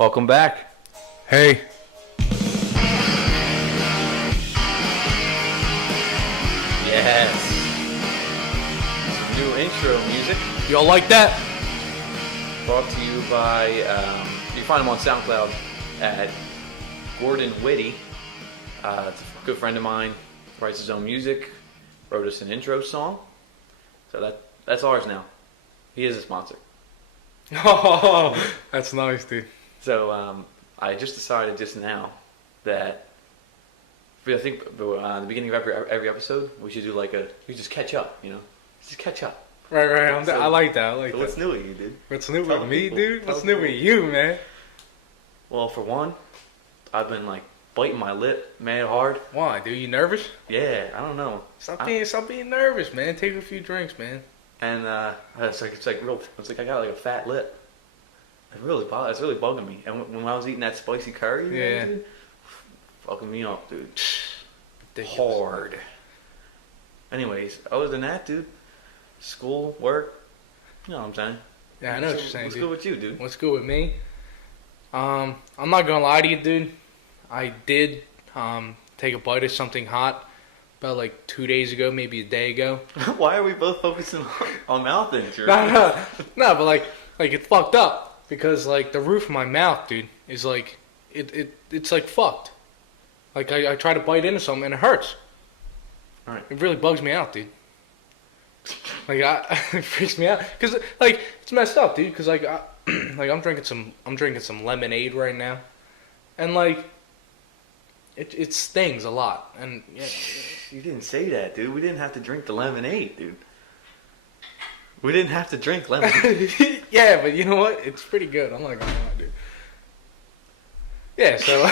Welcome back. Hey. Yes. Some new intro music Y'all like that? brought to you by, you find him on SoundCloud at Gordon Whitty. It's a good friend of mine, writes his own music, wrote us an intro song. So that's ours now. He is a sponsor. Oh, that's nice, dude. So I just decided just now that I think at the beginning of every episode we should do we just catch up, just catch up. Right. So- I like that. I like that. What's new with you, dude? What's new Tell with me, people. dude? Tell What's new with people. you, man? Well, for one, I've been biting my lip mad hard. Why, dude? You nervous? Yeah, I don't know. Stop being nervous, man. Take a few drinks, man. And it's like I got a fat lip. It's really bugging me. And when I was eating that spicy curry, Yeah. dude, fucking me up, dude. Ridiculous. Hard. Anyways, other than that, dude, school, work, you know what I'm saying? Yeah, I know what you're saying, What's dude. good with you, dude? What's good with me? I'm not gonna lie to you, dude. I did take a bite of something hot about 2 days ago, maybe a day ago. Why are we both focusing on mouth injuries? No, but it's fucked up because the roof of my mouth, dude, is it's fucked. I try to bite into something and it hurts. All right. It really bugs me out, dude. It freaks me out because it's messed up, dude. Because I'm drinking some lemonade right now, and it stings a lot. And yeah, You didn't say that, dude. We didn't have to drink the lemonade, dude. We didn't have to drink lemonade. yeah, but you know what? It's pretty good. I'm not gonna lie, dude. Yeah, so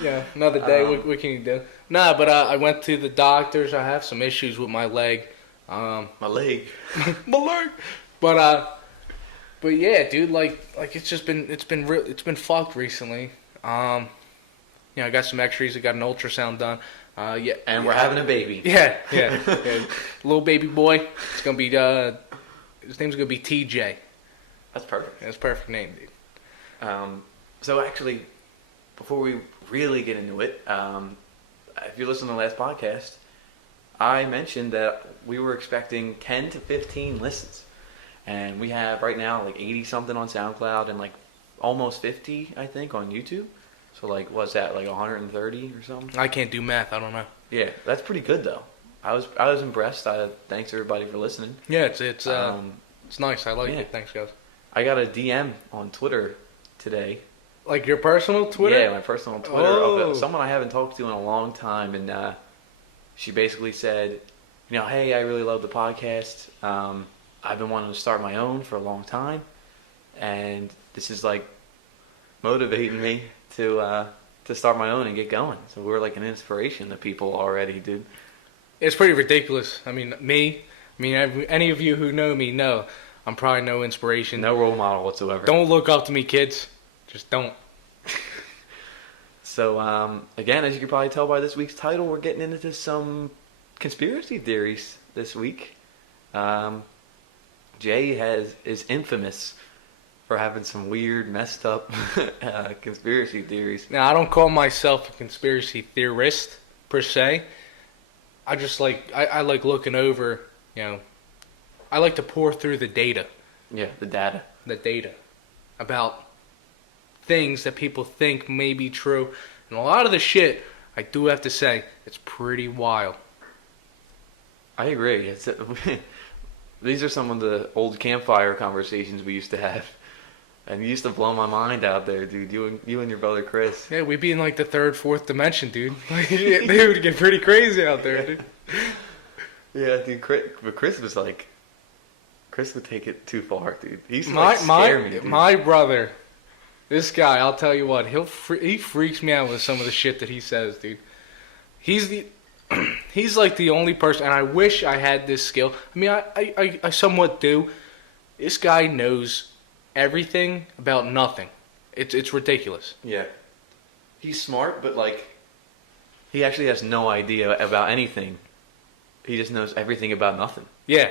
yeah. Another day. What can you do? Nah, but I went to the doctors. I have some issues with my leg. My leg. My leg. But yeah, dude. It's been fucked recently. I got some X-rays. I got an ultrasound done. Yeah, And we're having a baby. Yeah. Little baby boy. It's gonna be his name's gonna be TJ. That's perfect. That's a perfect name, dude. So actually, before we really get into it, if you listen to the last podcast, I mentioned that we were expecting 10 to 15 listens. And we have right now 80 something on SoundCloud and almost 50, I think, on YouTube. So what's that, 130 or something? I can't do math. I don't know. Yeah, that's pretty good though. I was impressed. Thanks everybody for listening. Yeah, it's nice. I like yeah. it. Thanks, guys. I got a DM on Twitter today. Your personal Twitter? Yeah, my personal Twitter of someone I haven't talked to in a long time, and she basically said, hey, I really love the podcast. I've been wanting to start my own for a long time, and this is motivating me to start my own and get going. So we're an inspiration to people already, dude. It's pretty ridiculous. Any of you who know me know I'm probably no inspiration. No role model whatsoever. Don't look up to me, kids. Just don't. So, again, as you can probably tell by this week's title, we're getting into some conspiracy theories this week. Jay is infamous for having some weird, messed up conspiracy theories. Now, I don't call myself a conspiracy theorist, per se. I just I like looking over, I like to pour through the data. Yeah, the data. The data. About things that people think may be true. And a lot of the shit, I do have to say, it's pretty wild. I agree. These are some of the old campfire conversations we used to have. And you used to blow my mind out there, dude. You and your brother Chris. Yeah, we'd be in the third, fourth dimension, dude. They would get pretty crazy out there, dude. Yeah, dude. But Chris was Chris would take it too far, dude. He used to scare me, dude. My brother, this guy, I'll tell you what, he freaks me out with some of the shit that he says, dude. He's the only person, and I wish I had this skill. I somewhat do. This guy knows everything about nothing. It's ridiculous. Yeah. He's smart, but he actually has no idea about anything. He just knows everything about nothing. Yeah.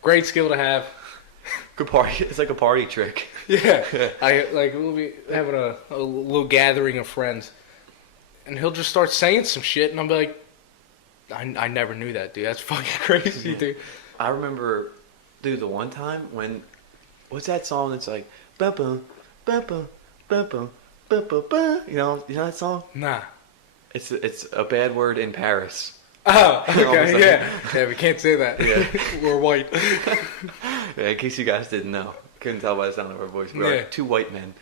Great skill to have. Good party. It's like a party trick. Yeah. We'll be having a little gathering of friends, and he'll just start saying some shit, and I'm like, I never knew that, dude. That's fucking crazy, dude. I remember, dude, the one time when, what's that song that's like, ba-ba, ba-ba, ba-ba, ba-ba, ba? You know that song? Nah. It's a bad word in Paris. Oh, You know what I'm okay, saying? yeah. Yeah, we can't say that. Yeah. We're white. Yeah, in case you guys didn't know. Couldn't tell by the sound of our voice. We're like two white men.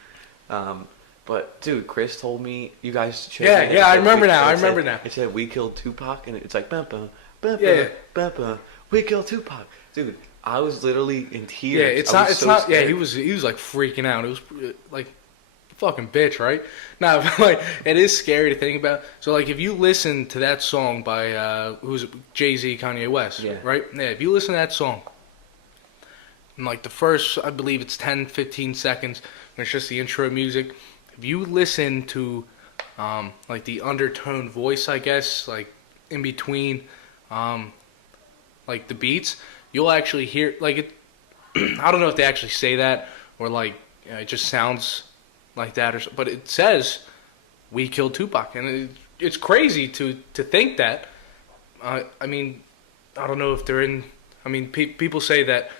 But, dude, Chris told me, you guys showed me. Yeah, I remember now. It said, we killed Tupac, and it's like, ba-ba, ba-ba, Yeah. ba-ba, we killed Tupac. Dude, I was literally in tears. Yeah, it's not. Yeah, he was like freaking out. It was like fucking bitch, right? Now, like it is scary to think about. So, like, if you listen to that song by who's it? Jay-Z, Kanye West, right? Yeah, if you listen to that song, and like the first, I believe it's 10, 15 seconds, and it's just the intro music. If you listen to like the undertone voice, I guess, like in between, like the beats, you'll actually hear like it. I don't know if they actually say that or like it just sounds like that, but it says we killed Tupac, and it's crazy to think that. I mean, I don't know if they're in. I mean, people say that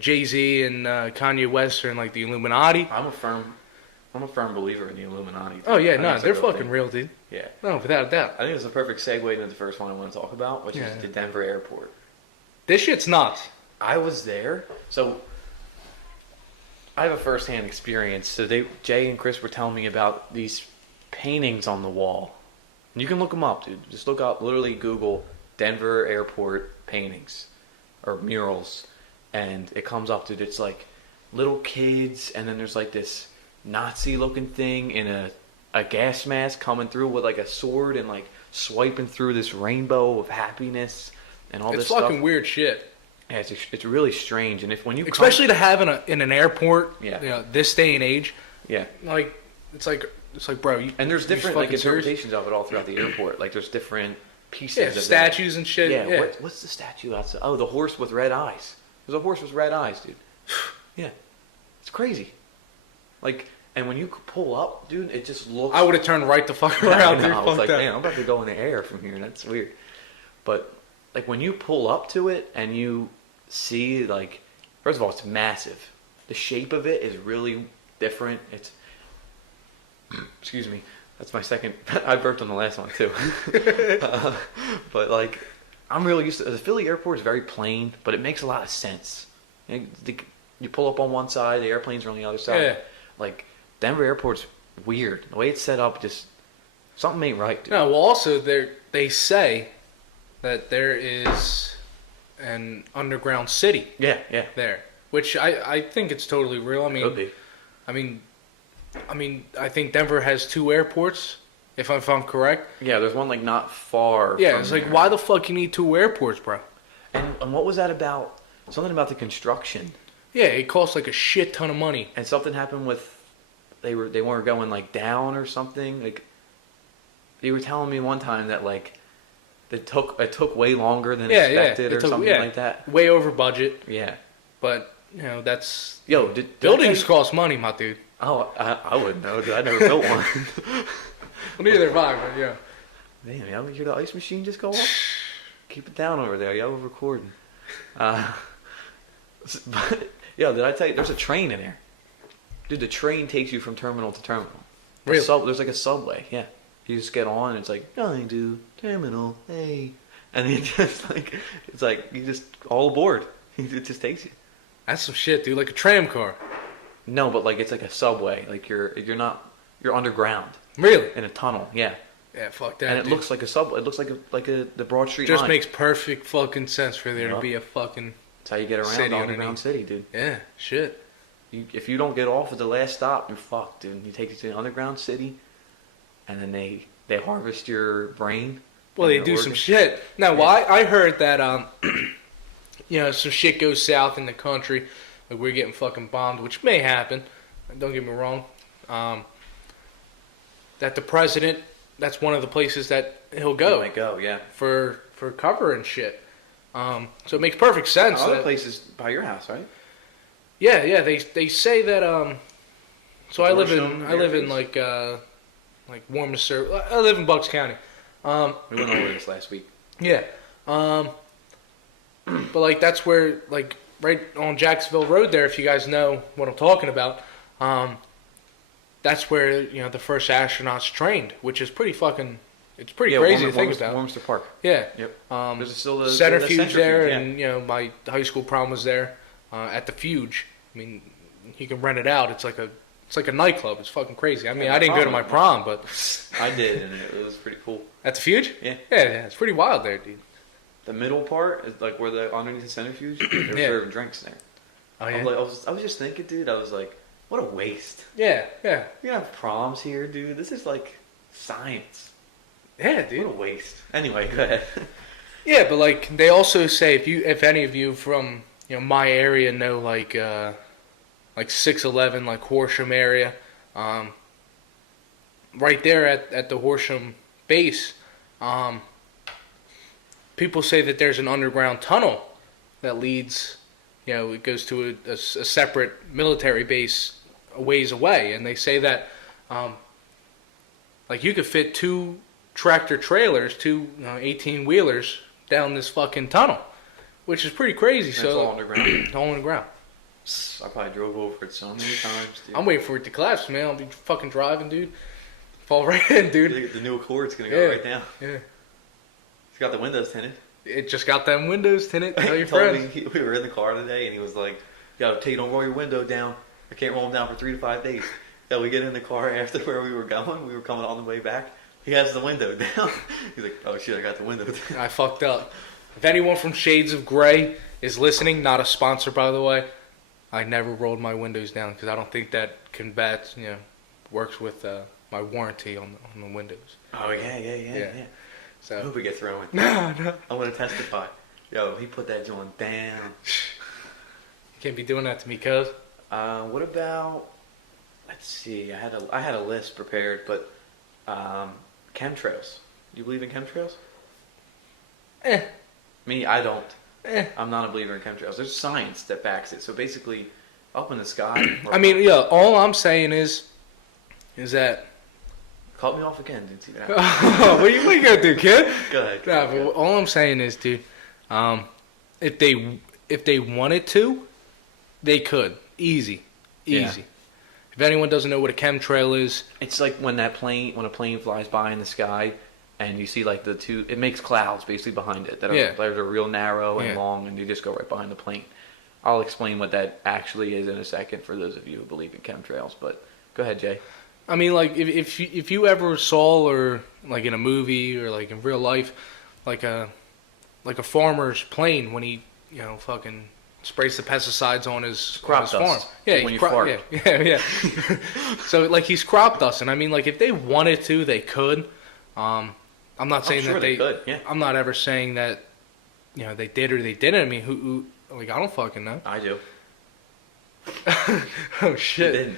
Jay-Z and Kanye West are in like the Illuminati. I'm a firm believer in the Illuminati. Oh yeah, no, they're fucking real, dude. Yeah. No, without a doubt. I think it's the perfect segue into the first one I want to talk about, which is the Denver airport. This shit's nuts. I was there, so I have a first-hand experience. So Jay and Chris were telling me about these paintings on the wall. And you can look them up, dude. Just look up, literally Google Denver airport paintings or murals, and it comes up, dude. It's like little kids, and then there's like this Nazi-looking thing in a gas mask coming through with like a sword and like swiping through this rainbow of happiness and all this stuff. It's fucking weird shit. Yeah, it's really strange, and when you especially to have in an airport, yeah, this day and age, yeah, like it's like bro, and there's different like interpretations of it all throughout the airport. Like there's different pieces, of statues and shit. Yeah, what's the statue outside? Oh, the horse with red eyes. There's a horse with red eyes, dude. Yeah, it's crazy. Like, and when you pull up, dude, it just looks. I would have turned right the fuck around. I was like, man, I'm about to go in the air from here. That's weird. But like when you pull up to it and you see, like, first of all, it's massive. The shape of it is really different. It's excuse me, that's my second. I burped on the last one too. But like, I'm really used to the Philly airport is very plain, but it makes a lot of sense. You pull up on one side, the airplanes are on the other side. Yeah. Like Denver airport's weird. The way it's set up, just something ain't right, dude. No, well, also they say that there is an underground city. Yeah. There, which I think it's totally real. I mean, Could be. I mean, I think Denver has 2 airports, if I'm correct. Yeah, there's one like not far. Yeah, from it's like there. why the fuck you need 2 airports, bro? And what was that about? Something about the construction. Yeah, it costs like a shit ton of money. And something happened with they weren't going like down or something. Like you were telling me one time that like it took way longer than expected or something like that. Way over budget. Yeah. But that's buildings cost money, my dude. Oh, I wouldn't know because I never built one. Well, neither have I, but yeah. Damn, y'all hear the ice machine just go off? Keep it down over there. Y'all recording. But, did I tell you, there's a train in there. Dude, the train takes you from terminal to terminal. Really? There's like a subway, yeah. You just get on and it's like, going to terminal, hey. And then it's like, you just all aboard. It just takes you. That's some shit, dude. Like a tram car. No, but like it's like a subway. Like you're underground. Really? In a tunnel, yeah. Yeah, fuck that. And it looks like a subway. It looks like the Broad Street just line. makes perfect fucking sense for there to be a fucking. That's how you get around the underground city, dude. Yeah, shit. If you don't get off at the last stop, you're fucked, dude. You take you to the underground city, and then they harvest your brain. Well, they do some shit. Now, I heard that some shit goes south in the country, like we're getting fucking bombed, which may happen. Don't get me wrong. That the president, that's one of the places that he'll go. He might go, yeah. For cover and shit. So it makes perfect sense. Other places by your house, right? Yeah. They say that. So I live in like Warmminster. I live in Bucks County. We went over this last week. Yeah. But like that's where like right on Jacksonville Road there, if you guys know what I'm talking about, that's where the first astronauts trained, which is pretty fucking. It's pretty crazy to think about. Warmminster Park. Yeah. Yep. There's still the centrifuge there, yeah. and my high school prom was there at the Fuge. I mean, you can rent it out. It's like a nightclub. It's fucking crazy. I mean, I didn't go to my prom, but I did, and it was pretty cool. At the Fuge? Yeah. Yeah, it's pretty wild there, dude. The middle part is like where the underneath the centrifuge. They're serving drinks there. Oh yeah. I was just thinking, dude. I was like, what a waste. Yeah. We have proms here, dude. This is like science. Yeah, dude. What a waste. Anyway, go ahead. Yeah, but like they also say if any of you from my area know like 611, like Horsham area, right there at the Horsham base, people say that there's an underground tunnel that leads, it goes to a separate military base a ways away, and they say that like you could fit two tractor trailers, two 18-wheelers down this fucking tunnel, which is pretty crazy. It's so all underground. all underground. I probably drove over it so many times, dude. I'm waiting for it to collapse, man. I'll be fucking driving, dude. Fall right in, dude. The new Accord's gonna go right down. Yeah. It's got the windows tinted. It just got them windows tinted. Tell your told friends. me we were in the car today, and he was like, don't roll your window down. I can't roll them down for 3 to 5 days. Yeah, we get in the car after where we were going. We were coming on the way back. He has the window down. He's like, oh shit, I got the window down. I fucked up. If anyone from Shades of Grey is listening, not a sponsor by the way, I never rolled my windows down because I don't think that works with my warranty on the windows. Oh yeah. So I hope we get thrown. No. I'm gonna testify. Yo, he put that joint down. You can't be doing that to me, cuz. What about? Let's see. I had a list prepared, but chemtrails. Do you believe in chemtrails? Me, I don't. I'm not a believer in chemtrails. There's science that backs it. So basically, up in the sky. I mean, yeah. All I'm saying is that. Caught me off again, didn't see that. What are you gonna do, kid? Go ahead. Nah, but all I'm saying is, dude, if they wanted to, they could. Easy. Yeah. If anyone doesn't know what a chemtrail is, it's like when a plane flies by in the sky, and you see like it makes clouds basically behind it that are real narrow and long, and you just go right behind the plane. I'll explain what that actually is in a second for those of you who believe in chemtrails. But go ahead, Jay. I mean, like if you ever saw, or like in a movie or like in real life, like a farmer's plane when he fucking sprays the pesticides on his farm. Yeah, when you fart. Yeah. So like he's crop dusting. I mean, like if they wanted to, they could. I'm not saying that they could. Yeah. I'm not ever saying that they did or they didn't. I mean, who like I don't fucking know. I do. Oh shit. They didn't.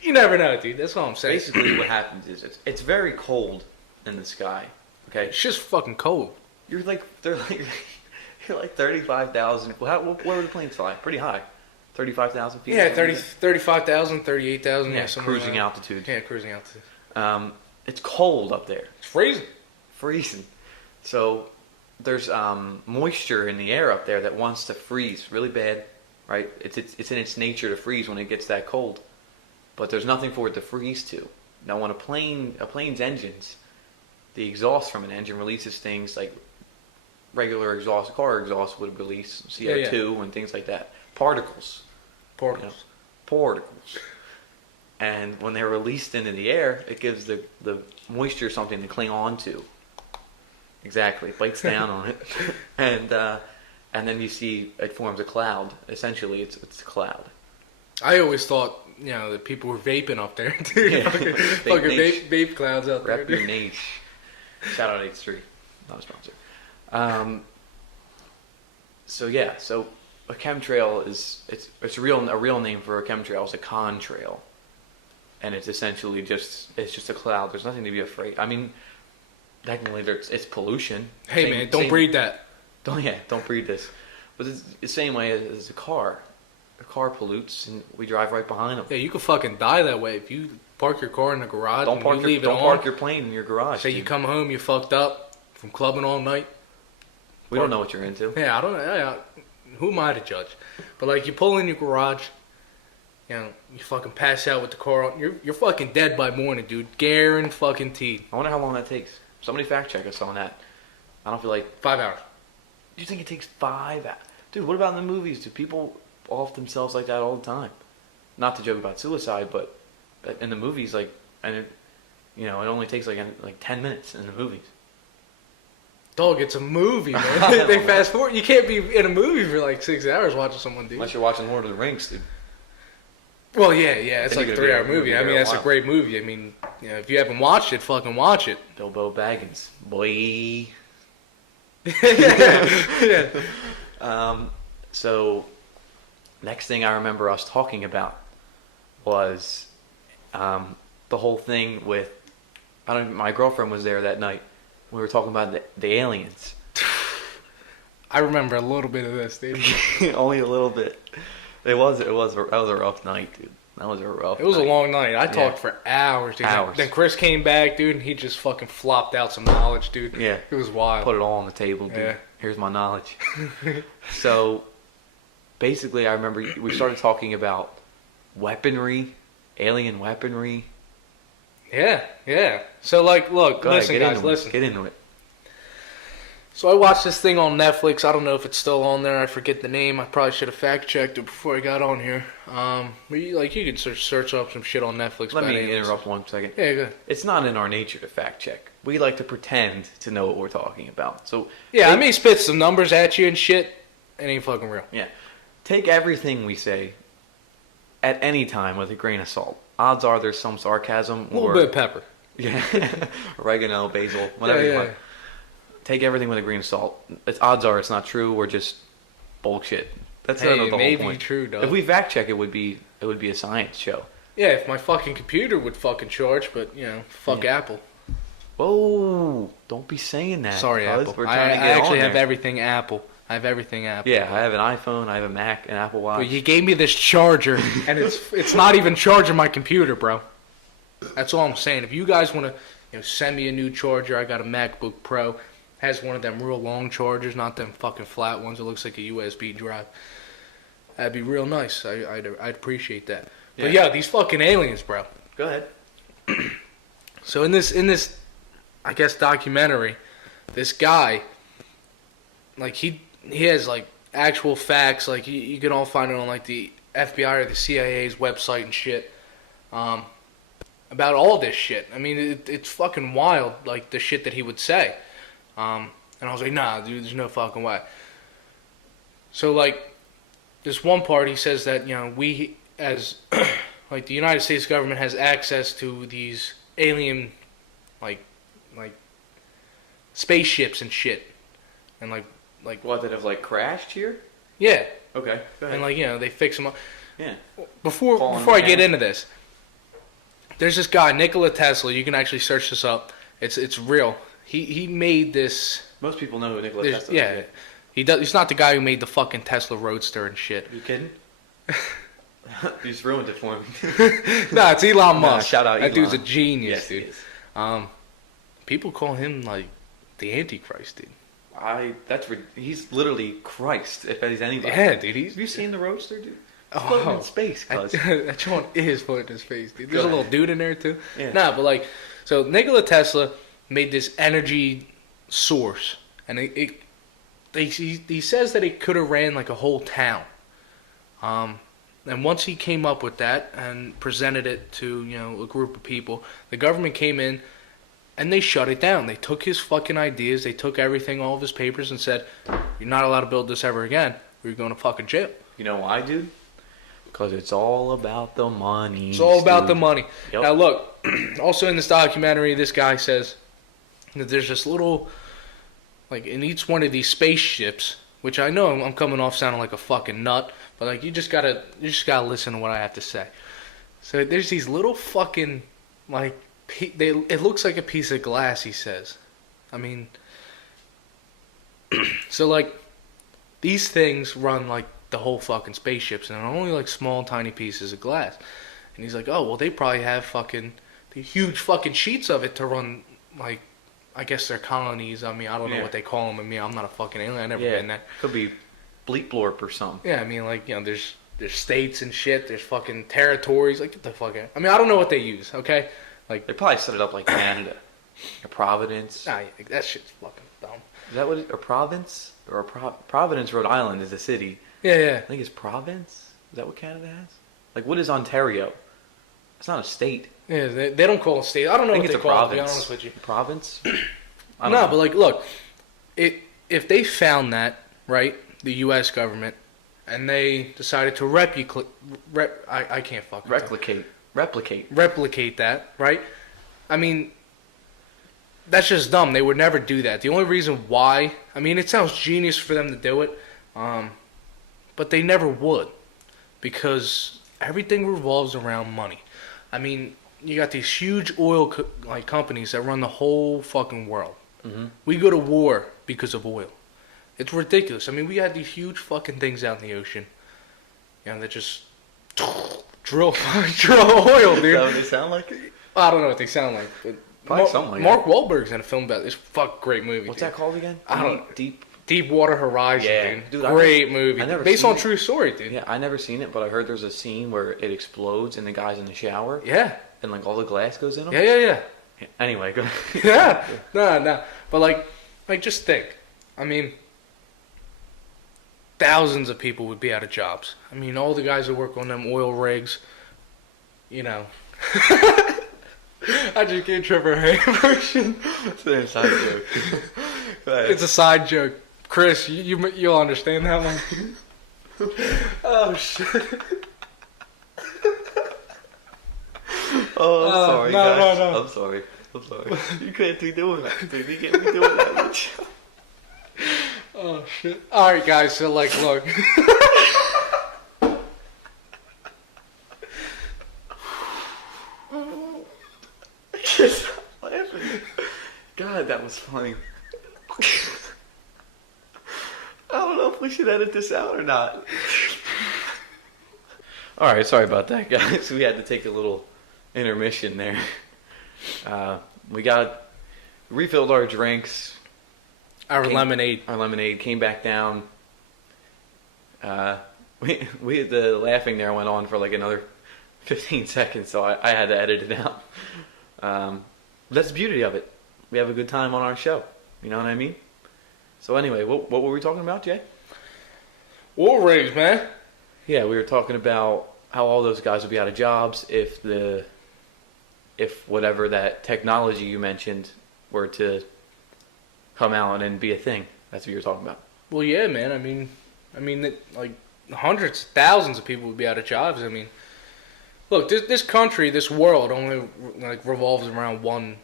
You never know, dude. That's all I'm saying. Basically, what happens is it's very cold in the sky. Okay, it's just fucking cold. You're like 35,000. Where would the planes fly? Pretty high. 35,000 feet. Yeah, 35,000, 38,000. Yeah, cruising altitude. Yeah, cruising altitude. It's cold up there. It's freezing. Freezing. So there's moisture in the air up there that wants to freeze really bad, right? It's in its nature to freeze when it gets that cold. But there's nothing for it to freeze to. Now, when a plane's engines, the exhaust from an engine releases things like regular exhaust, car exhaust would release CO2 and things like that. Particles. And when they're released into the air, it gives the moisture something to cling on to. Exactly. It bites down on it. And then you see it forms a cloud. Essentially, it's a cloud. I always thought that people were vaping up there, dude. Yeah. fucking vape clouds out there. Rep your niche. Shout out H3, not a sponsor. So a chemtrail is a real name for a chemtrail is a contrail, and it's essentially just a cloud. There's nothing to be afraid. I mean, technically it's pollution. Hey man, don't breathe that. Don't breathe this. But it's the same way as a car. A a car pollutes and we drive right behind them. Yeah, you could fucking die that way if you park your car in the garage. Don't and park you your leave it don't on. park your plane in your garage. Say you come home, you fucked up from clubbing all night. We don't know what you're into. Yeah, I don't know. Yeah, who am I to judge? But like, you pull in your garage, you know, you fucking pass out with the car on. You're fucking dead by morning, dude. Guaranteed. I wonder how long that takes. Somebody fact check us on that. I don't feel like 5 hours. Do you think it takes 5 hours? Dude, what about in the movies? Do people off themselves like that all the time? Not to joke about suicide, but in the movies, like, and it, you know, it only takes like 10 minutes in the movies. Dog, it's a movie, man. They fast forward. You can't be in a movie for like 6 hours watching someone do. Unless you're watching Lord of the Rings, dude. Well, yeah, it's Then like a you're 3 hour movie. I mean, that's a great movie. I mean, you know, if you haven't watched it, fucking watch it. Bilbo Baggins, boy. Yeah. So, next thing I remember us talking about was the whole thing with my girlfriend was there that night. We were talking about the aliens. I remember a little bit of this, dude. Only a little bit. That was a rough night, dude. That was a rough It was night. a long night. I talked for hours, dude. Hours. Then Chris came back, dude, and he just fucking flopped out some knowledge, dude. Yeah. It was wild. Put it all on the table, dude. Yeah. Here's my knowledge. So, basically, I remember we started talking about weaponry, alien weaponry. Yeah. So, like, look, Go ahead, listen, get guys, into it. listen. Get into it. So I watched this thing on Netflix. I don't know if it's still on there. I forget the name. I probably should have fact checked it before I got on here. You could search up some shit on Netflix. Let about me aliens. interrupt 1 second. Yeah, go ahead. It's not in our nature to fact check. We like to pretend to know what we're talking about. So Yeah, I may spit some numbers at you and shit. It ain't fucking real. yeah, take everything we say at any time with a grain of salt. Odds are there's some sarcasm A little or bit of pepper. yeah, oregano, basil, whatever you want. Yeah. Take everything with a grain of salt. Odds are it's not true. We're just bullshit. That's Hey, the whole maybe point. true, dog. If we fact check, it would be a science show. Yeah, if my fucking computer would fucking charge, but, you know, fuck Yeah. Apple. Whoa, don't be saying that. Sorry, cuz. Apple. We're I trying to get actually on have there. everything Apple. I have everything Apple. Yeah, I have an iPhone, I have a Mac, an Apple Watch. But you gave me this charger, and it's not even charging my computer, bro. That's all I'm saying. If you guys want to send me a new charger, I got a MacBook Pro. Has one of them real long chargers, not them fucking flat ones. It looks like a USB drive. That'd be real nice. I'd appreciate that. But yeah, these fucking aliens, bro. Go ahead. So in this, I guess, documentary, this guy, like he has like actual facts. Like you can all find it on like the FBI or the CIA's website and shit. About all this shit. I mean, it's fucking wild. Like the shit that he would say. And I was like, nah, dude, there's no fucking way. So, like, this one part, he says that, we, as, like, the United States government has access to these alien, like, spaceships and shit. And, like... What, that have, like, crashed here? Yeah. Okay, go ahead. And, like, they fix them up. Yeah. Before I get into this, there's this guy, Nikola Tesla. You can actually search this up. It's real. He made this. Most people know who Nikola Tesla is. Yeah, he does. He's not the guy who made the fucking Tesla Roadster and shit. You kidding? You just ruined it for me. Nah, it's Elon Musk. Shout out that Elon. dude's a genius, Yes, dude. he is. People call him like the Antichrist, dude. He's literally Christ, if he's anybody. Yeah, dude. Have you seen the Roadster, dude? It's Oh. floating in space, cuz. That joint is floating in space, dude. There's Go a little ahead. dude in there too. Yeah. Nah, but like, so Nikola Tesla made this energy source, and he says that it could have ran like a whole town. And once he came up with that and presented it to a group of people, the government came in and they shut it down. They took his fucking ideas, they took everything, all of his papers, and said, "You're not allowed to build this ever again. You're going to fucking jail." You know why, dude? Because it's all about the money. It's all about the money. Yep. Now look, also in this documentary, this guy says that there's this little, like in each one of these spaceships, which I know I'm coming off sounding like a fucking nut, but like you just gotta listen to what I have to say. So there's these little fucking, like, it looks like a piece of glass, he says. I mean, so like, these things run like the whole fucking spaceships, and they're only like small, tiny pieces of glass. And he's like, oh, well, they probably have fucking the huge fucking sheets of it to run, like, I guess they're colonies. I mean, I don't know what they call them. I mean, I'm not a fucking alien. I've never been there. Could be Bleep Blorp or something. Yeah, I mean, like, you know, there's states and shit. There's fucking territories. Like, get the fuck out. I mean, I don't know what they use, okay? Like, they probably set it up like Canada. Or Providence. Nah, that shit's fucking dumb. Is that what it, or Province? Or Providence, Rhode Island is a city. Yeah. I think it's Province. Is that what Canada has? Like, what is Ontario? It's not a state. Yeah, they don't call it state. I don't know what they call it, to be honest with you. Province? No, but like, look, if they found that, right, the U.S. government, and they decided to replicate that, right? I mean, that's just dumb. They would never do that. The only reason why, I mean, it sounds genius for them to do it, but they never would, because everything revolves around money. I mean, you got these huge oil companies that run the whole fucking world. Mm-hmm. We go to war because of oil. It's ridiculous. I mean, we had these huge fucking things out in the ocean, you know, that just drill oil, dude. Is that what they sound like? I don't know what they sound like. But probably something like Mark Wahlberg's in a film about this. Great movie. What's dude. that called again? I don't know. Deepwater Horizon, dude. Great movie. Based on true story, dude. Yeah, I never seen it, but I heard there's a scene where it explodes and the guy's in the shower. Yeah. And like all the glass goes in him. Yeah. Anyway, go. Yeah. No. But like just think. I mean, thousands of people would be out of jobs. I mean, all the guys that work on them oil rigs, you know. I just gave Trevor a version. It's an inside joke. It's a side joke. Chris, you'll understand that one. Oh, shit. Oh, I'm sorry, guys. No. I'm sorry. You can't be doing that, dude. You can't be doing that much. Oh, shit. Alright, guys, so, like, look. Just laughing. God, that was funny. I don't know if we should edit this out or not. Alright, sorry about that, guys. We had to take a little intermission there. We refilled our drinks. Our lemonade came back down. We the laughing there went on for like another 15 seconds, so I had to edit it out. That's the beauty of it. We have a good time on our show. You know what I mean? So anyway, what were we talking about, Jay? Oil rigs, man. Yeah, we were talking about how all those guys would be out of jobs if whatever that technology you mentioned were to come out and be a thing. That's what you were talking about. Well, yeah, man. I mean, like hundreds, thousands of people would be out of jobs. I mean, look, this country, this world only like revolves around one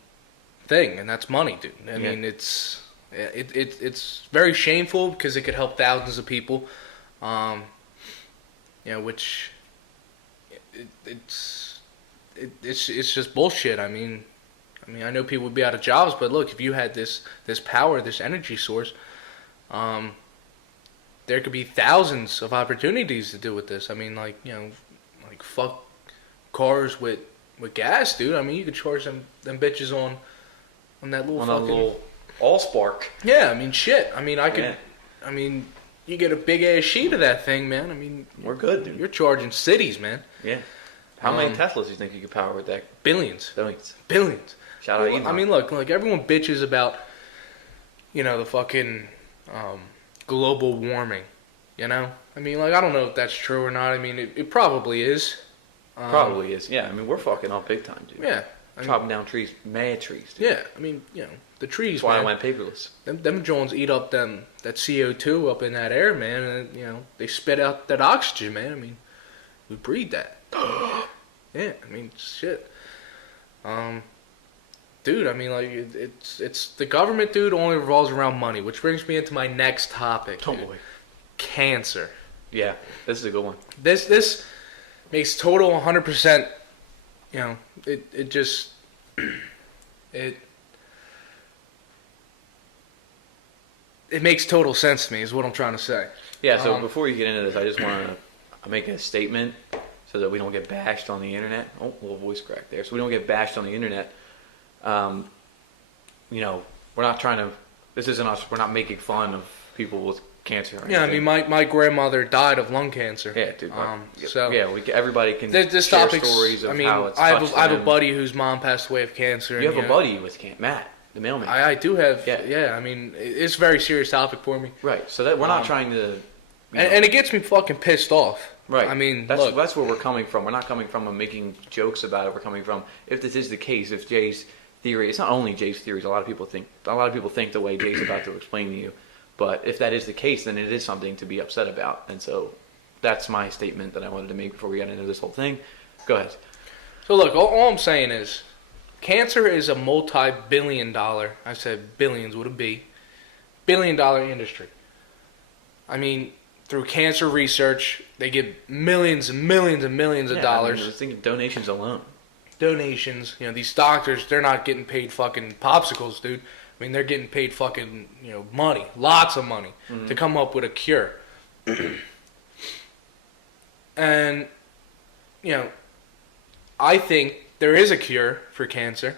thing, and that's money, dude. I mean, it's very shameful because it could help thousands of people. You know, which it's just bullshit. I mean, I know people would be out of jobs, but look, if you had this power, this energy source, there could be thousands of opportunities to do with this. I mean, like, you know, like fuck cars with gas, dude. I mean, you could charge them bitches on that little Allspark. Yeah, I mean, shit. I mean, I mean, you get a big ass sheet of that thing, man. I mean, we're good, dude. You're charging cities, man. Yeah. How many Teslas do you think you could power with that? Billions. Shout out Elon. I mean, look, everyone bitches about, you know, the fucking global warming, you know? I mean, like, I don't know if that's true or not. I mean, it probably is. Probably is. Yeah, I mean, we're fucking up big time, dude. Yeah. Chopping down trees, mad trees, dude. Yeah, I mean, you know, the trees, that's why I went paperless. Them Jones eat up that CO2 up in that air, man, and, you know, they spit out that oxygen, man. I mean, we breathe that. Yeah, I mean, shit. Dude, I mean, like, it's the government, dude, only revolves around money, which brings me into my next topic, dude. Cancer. Yeah, this is a good one. This makes total 100%, you know, it just, it makes total sense to me, is what I'm trying to say. Yeah, so before you get into this, I just want to make a statement so that we don't get bashed on the internet. Oh, a little voice crack there. So we don't get bashed on the internet. You know, we're not trying to, this isn't us, we're not making fun of people with cancer or anything. Yeah, I mean, my grandmother died of lung cancer. Yeah, dude. So yeah, everybody can this share topic's, stories of I mean, how it's I touched have a them. buddy whose mom passed away of cancer. You have a buddy with cancer, Matt, the mailman. I do have, Yeah. I mean, it's a very serious topic for me. Right, so that we're not trying to... And it gets me fucking pissed off. Right. I mean, that's where we're coming from. We're not coming from making jokes about it. We're coming from, if this is the case, if Jay's theory, it's not only Jay's theories. A lot of people think the way Jay's about to explain to you. But if that is the case, then it is something to be upset about. And so that's my statement that I wanted to make before we got into this whole thing. Go ahead. So look, all I'm saying is, cancer is a multi-billion-dollar, I said billions with a B, billion-dollar industry. I mean, through cancer research, they get millions and millions and millions of dollars. I mean, think of donations alone. Donations, these doctors, they're not getting paid fucking popsicles, dude. I mean, they're getting paid fucking, money, lots of money, to come up with a cure. And, I think there is a cure for cancer.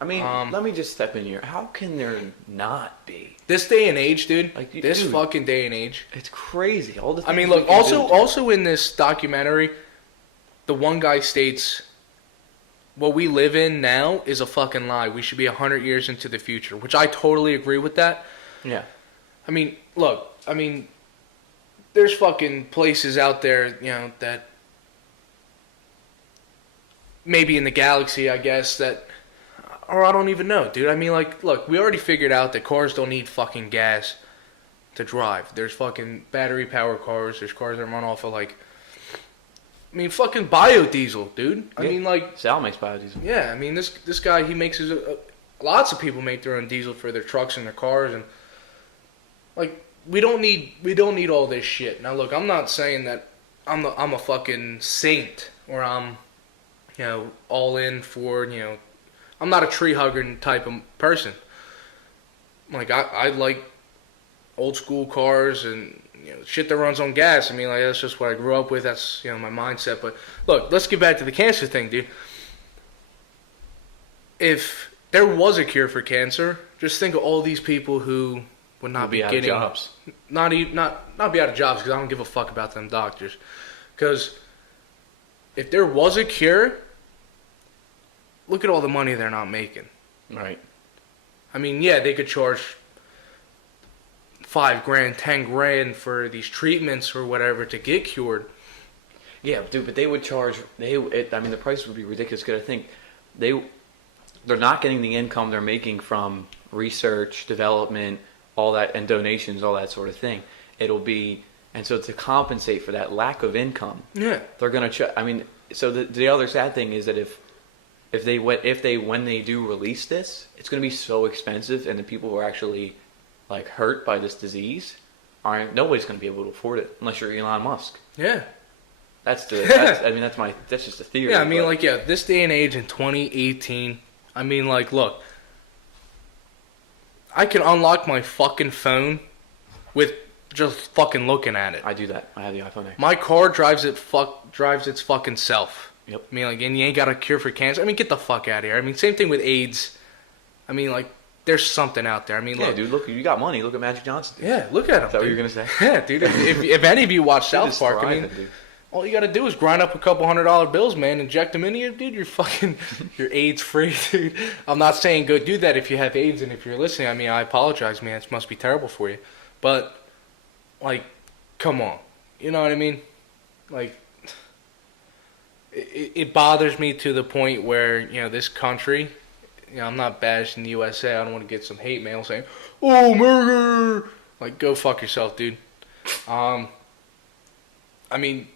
I mean, let me just step in here. How can there not be? This day and age, dude. Dude, fucking day and age. It's crazy. All the I things mean, we look. can Also in this documentary, the one guy states, "What we live in now is a fucking lie. We should be 100 years into the future," which I totally agree with that. Yeah. I mean, look. I mean, there's fucking places out there, that maybe in the galaxy, I guess, that. Or I don't even know, dude. I mean, like, look, we already figured out that cars don't need fucking gas to drive. There's fucking battery-powered cars. There's cars that run off of, like, I mean, fucking biodiesel, dude. I mean, like... Sal makes biodiesel. Yeah, I mean, this guy, he makes his... lots of people make their own diesel for their trucks and their cars, and, like, we don't need all this shit. Now, look, I'm not saying that I'm a fucking saint, or I'm, all in for, I'm not a tree hugger type of person. Like, I like old school cars and shit that runs on gas. I mean, like, that's just what I grew up with. That's my mindset. But look, let's get back to the cancer thing, dude. If there was a cure for cancer, just think of all these people who would not be getting jobs. Not be out of jobs, because I don't give a fuck about them doctors. Because if there was a cure, look at all the money they're not making. Right. I mean, yeah, they could charge $5,000, $10,000 for these treatments or whatever to get cured. Yeah, dude, but they would charge. I mean, the price would be ridiculous. Because I think they're not getting the income they're making from research, development, all that, and donations, all that sort of thing. It'll be, and so to compensate for that lack of income, they're gonna. I mean, so the other sad thing is that when they do release this, it's going to be so expensive, and the people who are actually like hurt by this disease nobody's going to be able to afford it unless you're Elon Musk. Yeah. That's just a theory. Yeah, I mean, this day and age in 2018, I mean, like, look, I can unlock my fucking phone with just fucking looking at it. I do that. I have the iPhone X. My car drives its fucking self. Yep. I mean, like, and you ain't got a cure for cancer. I mean, get the fuck out of here. I mean, same thing with AIDS. I mean, like, there's something out there. I mean, look. Dude, look, you got money. Look at Magic Johnson. Dude. Yeah, look at him. Is that what you're going to say? Yeah, dude. If any of you watch South Park, I mean, all you got to do is grind up a couple $100 bills, man, inject them into you, dude. You're AIDS free, dude. I'm not saying go do that if you have AIDS, and if you're listening, I mean, I apologize, man. It must be terrible for you. But, like, come on. You know what I mean? Like, it bothers me to the point where, this country, I'm not bashing the USA. I don't want to get some hate mail saying, "Oh, murder!" Like, go fuck yourself, dude. I mean,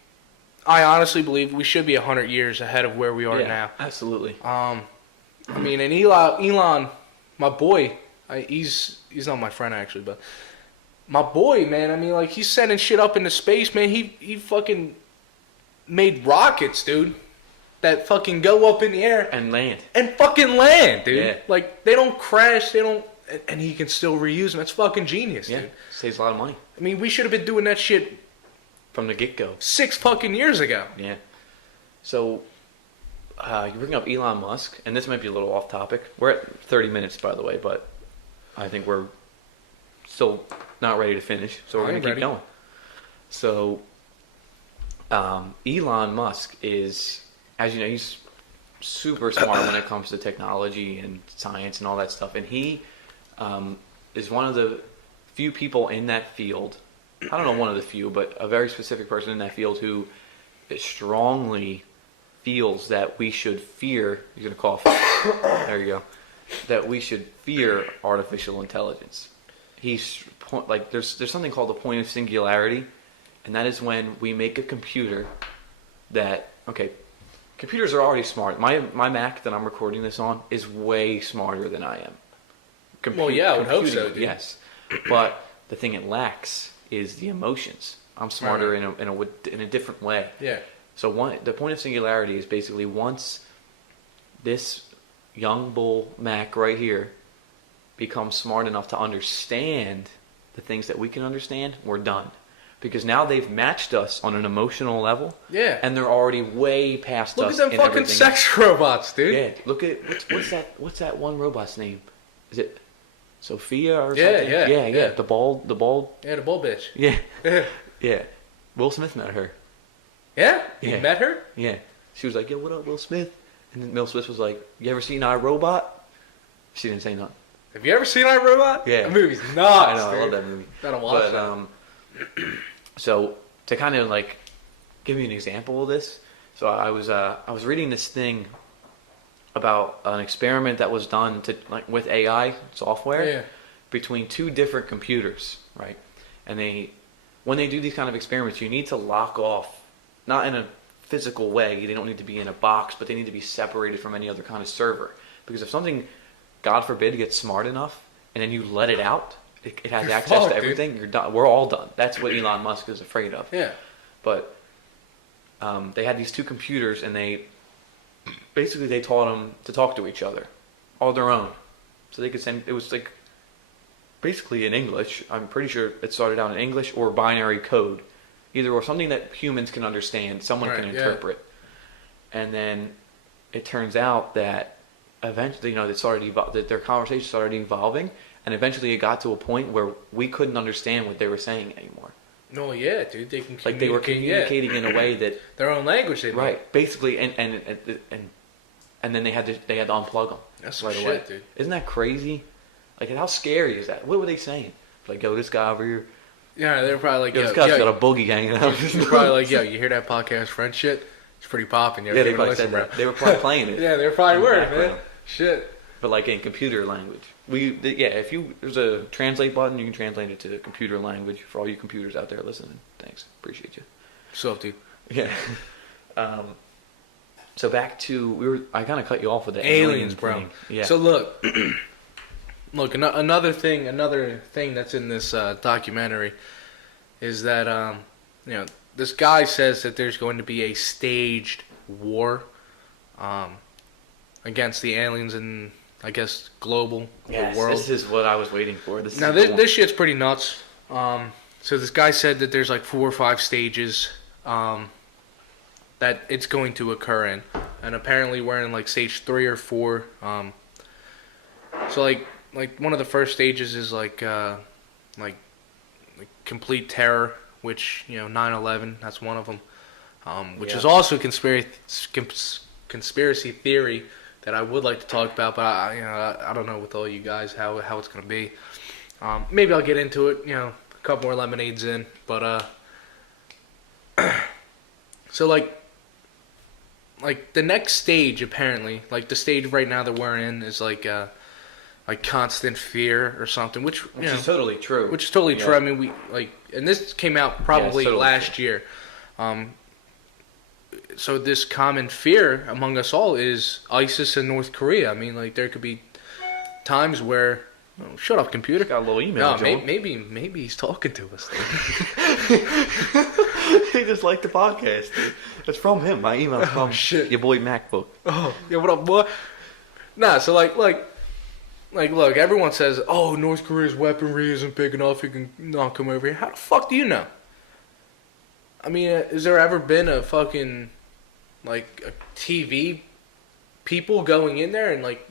I honestly believe we should be 100 years ahead of where we are now. Absolutely. I mean, and Elon, my boy, he's not my friend actually, but my boy, man. I mean, like, he's sending shit up into space, man. He fucking made rockets, dude, that fucking go up in the air and land and fucking land, dude. Yeah. Like, they don't crash, they don't and he can still reuse them. That's fucking genius, Yeah, dude. saves a lot of money I mean, we should have been doing that shit from the get-go. 6 fucking years ago. Yeah. So, you bring up Elon Musk, and this might be a little off topic. We're at 30 minutes, by the way, but I think we're still not ready to finish, so we're going to keep going. So, Elon Musk is, as you know, he's super smart when it comes to technology and science and all that stuff, and he is one of the few people in that field. I don't know one of the few, but a very specific person in that field who strongly feels that we should fear. You're gonna cough. There you go. That we should fear artificial intelligence. He's like, there's something called the point of singularity, and that is when we make a computer that, okay, computers are already smart. My Mac that I'm recording this on is way smarter than I am. Well, yeah, I would hope so, dude. Yes, but the thing it lacks is the emotions. I'm smarter in a different way. Yeah. So the point of singularity is basically once this young bull Mac right here becomes smart enough to understand the things that we can understand, we're done. Because now they've matched us on an emotional level. Yeah. And they're already way past us. Look at them fucking sex robots, dude. Yeah. Look at what's that one robot's name? Is it Sophia or something? Yeah. The bald. Yeah, the bull bitch. Yeah. Yeah. Will Smith met her. Yeah? You met her? Yeah. She was like, "Yo, what up, Will Smith?" And then Will Smith was like, "You ever seen iRobot?" She didn't say nothing. Have you ever seen iRobot? Yeah. That movie's nuts. I know, dude. I love that movie. Gotta watch that. So to kind of like give you an example of this, so I was reading this thing about an experiment that was done to with AI software between 2 different computers, right? And when they do these kind of experiments, you need to lock off, not in a physical way. They don't need to be in a box, but they need to be separated from any other kind of server. Because if something, God forbid, gets smart enough, and then you let it out, it has access to everything. Dude. You're done. We're all done. That's what Elon Musk is afraid of. Yeah. But they had these 2 computers, and they taught them to talk to each other, all their own, so they could send. It was like basically in English. I'm pretty sure it started out in English or binary code, either or something that humans can understand, someone can interpret. And then it turns out that eventually, that their conversation started evolving. And eventually it got to a point where we couldn't understand what they were saying anymore. No, yeah, dude. They can like they were communicating in a way that their own language. Basically, and then they had to unplug them. That's right some away. shit, dude. Isn't that crazy? Like, how scary is that? What were they saying? Like, yo, this guy over here. Yeah, they're probably like, yo, this guy's got a boogie hanging out. They're probably like, yo, you hear that podcast French shit? It's pretty popping. Yeah, they probably said that. They were probably playing it. Yeah, they probably were, man. Shit. But like in computer language. If there's a translate button, you can translate it to computer language for all you computers out there listening. Thanks. Appreciate you. What's up, dude? Yeah. So back to, I kind of cut you off with the aliens, bro. Thing. Yeah. So look, another thing that's in this documentary is that, this guy says that there's going to be a staged war against the aliens and, I guess, global, the world. This is what I was waiting for. This shit's pretty nuts. So this guy said that there's like 4 or 5 stages that it's going to occur in. And apparently we're in like stage 3 or 4. So like one of the first stages is like complete terror, which, 9/11, that's one of them. Which is also conspiracy theory that I would like to talk about, but I don't know with all you guys how it's gonna be. Maybe I'll get into it, a couple more lemonades in. But so like the next stage apparently, like the stage right now that we're in is like constant fear or something, which is totally true. Which is totally true. I mean, and this came out probably totally last year. So this common fear among us all is ISIS and North Korea. I mean, like there could be times where, shut up, computer. Got a little email. No, maybe he's talking to us. He just liked the podcast, dude. It's from him. My email's from shit. Your boy MacBook. Oh, yeah. What up, boy? Nah. So like like, look, everyone says, oh, North Korea's weaponry isn't big enough, it can not come over here. How the fuck do you know? I mean, has there ever been a fucking, like, a TV people going in there and, like,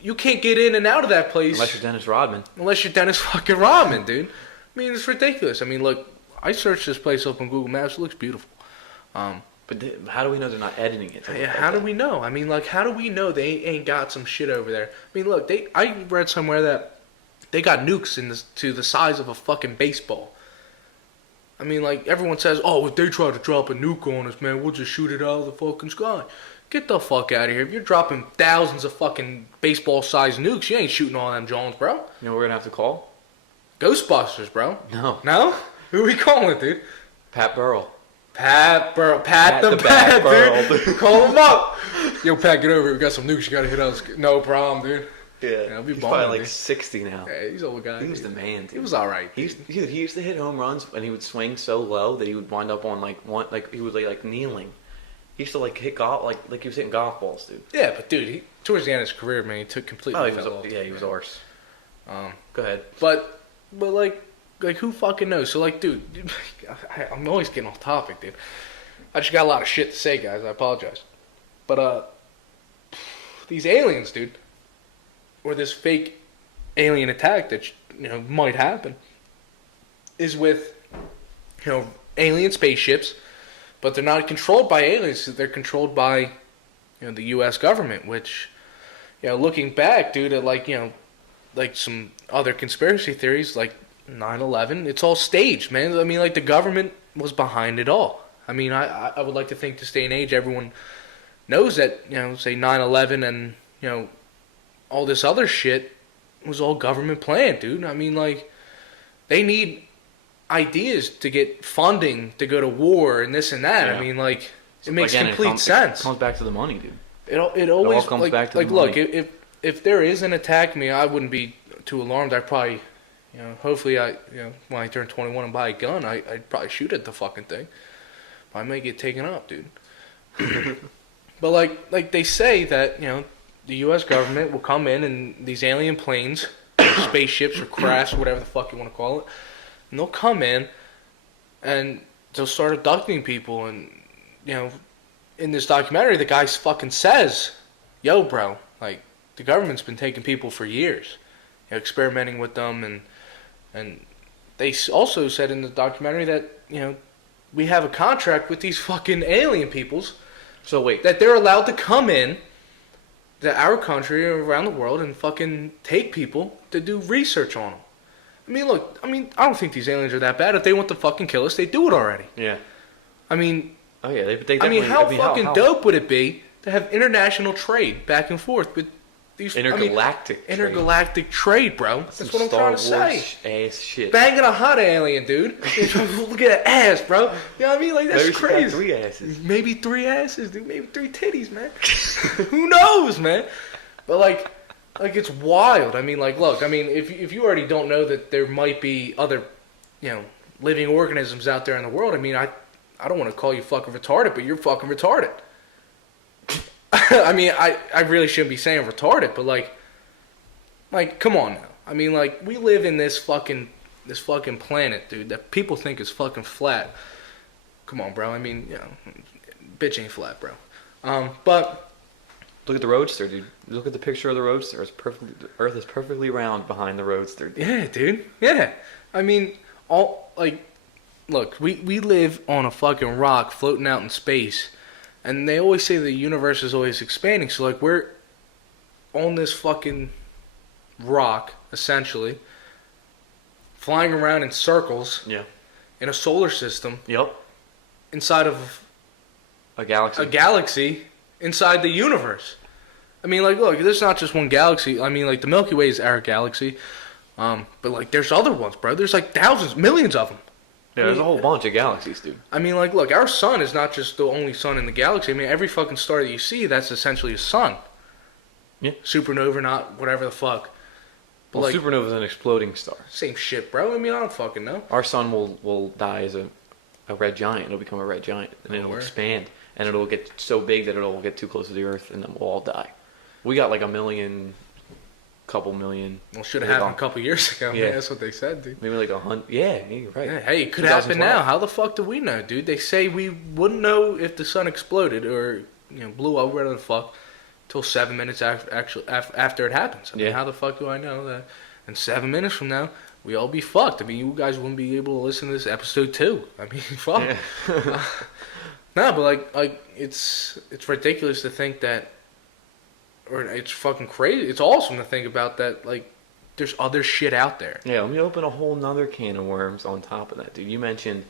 you can't get in and out of that place. Unless you're Dennis Rodman. Unless you're Dennis fucking Rodman, dude. I mean, it's ridiculous. I mean, look, I searched this place up on Google Maps. It looks beautiful. But how do we know they're not editing it? Yeah, how do we know? I mean, like, how do we know they ain't got some shit over there? I mean, look, I read somewhere that they got nukes to the size of a fucking baseball. I mean, like, everyone says, oh, if they try to drop a nuke on us, man, we'll just shoot it out of the fucking sky. Get the fuck out of here. If you're dropping thousands of fucking baseball-sized nukes, you ain't shooting all them Jones, bro. You know what we're going to have to call? Ghostbusters, bro. No. No? Who are we calling, dude? Pat Burrell. Pat Burrell. Pat the Bat, dude. Call him up. Yo, Pat, get over here. We got some nukes. You got to hit us. No problem, dude. Yeah. He's probably like 60 now. Yeah, he's an old guy. He was the man, dude. He was all right. He used to hit home runs, and he would swing so low that he would wind up on, he would like kneeling. He used to like hit golf, like he was hitting golf balls, dude. Yeah, but dude, towards the end of his career, man, he took completely. He was arse. Go ahead. But like who fucking knows? So like, dude, I'm always getting off topic, dude. I just got a lot of shit to say, guys. I apologize. But these aliens, dude, or this fake alien attack that might happen, is with alien spaceships. But they're not controlled by aliens. They're controlled by, the U.S. government. Which, looking back, dude, at like some other conspiracy theories, like 9/11, it's all staged, man. I mean, like the government was behind it all. I mean, I would like to think this day and age, everyone knows that say 9/11 and all this other shit was all government planned, dude. I mean, like they need ideas to get funding to go to war and this and that. Yeah. I mean, like it makes complete sense. It comes back to the money, dude. It always all comes like, back to like the look, money. if there is an attack, I wouldn't be too alarmed. I'd probably, hopefully when I turn 21 and buy a gun, I'd probably shoot at the fucking thing. I might get taken up, dude. But like they say that the U.S. government will come in and these alien planes, spaceships or crafts, whatever the fuck you want to call it. And they'll come in, and they'll start abducting people. And, in this documentary, the guy fucking says, yo, bro, like, the government's been taking people for years, experimenting with them. And they also said in the documentary that, we have a contract with these fucking alien peoples. So wait. That they're allowed to come in to our country or around the world and fucking take people to do research on them. I mean, look, I don't think these aliens are that bad. If they want to fucking kill us, they do it already. Yeah. I mean... Oh, yeah, they definitely... How dope would it be to have international trade back and forth with these... Intergalactic trade, bro. That's what I'm trying to say. Ass shit. Banging a hot alien, dude. Look at that ass, bro. You know what I mean? Like, that's crazy. 3 asses. Maybe 3 asses, dude. Maybe 3 titties, man. Who knows, man? But, like, it's wild. I mean, like, look, if you already don't know that there might be other, living organisms out there in the world, I don't want to call you fucking retarded, but you're fucking retarded. I really shouldn't be saying retarded, but like, come on now. I mean, like, we live in this fucking planet, dude, that people think is fucking flat. Come on, bro. I mean, bitch ain't flat, bro. But... Look at the Roadster, dude. Look at the picture of the Roadster. The Earth is perfectly round behind the Roadster. Dude. Yeah, dude. Yeah. I mean, look, we live on a fucking rock floating out in space. And they always say the universe is always expanding. So, like, we're on this fucking rock, essentially, flying around in circles. Yeah. In a solar system. Yep. Inside of a galaxy. Inside the universe. I mean, like, look, there's not just one galaxy. I mean, like, the Milky Way is our galaxy. But, like, there's other ones, bro. There's, like, thousands, millions of them. Yeah, there's a whole bunch of galaxies, dude. I mean, like, look, our sun is not just the only sun in the galaxy. I mean, every fucking star that you see, that's essentially a sun. Yeah. Supernova, not whatever the fuck. But well, supernova is an exploding star. Same shit, bro. I mean, I don't fucking know. Our sun will die as a red giant. It'll become a red giant. And then it'll expand. And it'll get so big that it'll get too close to the Earth, and then we'll all die. We got like 1 million couple million. Well, should have happened a couple years ago. Yeah. Man. That's what they said, dude. Maybe like 100. Yeah, you're right. Yeah, hey, it could happen now. How the fuck do we know, dude? They say we wouldn't know if the sun exploded or blew up, whatever the fuck, till 7 minutes after it happens. I mean, how the fuck do I know that? And 7 minutes from now, we all be fucked. I mean, you guys wouldn't be able to listen to this episode 2. I mean, fuck. Yeah. No, but like it's ridiculous to think that, or it's fucking crazy. It's awesome to think about that. Like, there's other shit out there. Yeah, let me open a whole nother can of worms on top of that, dude. You mentioned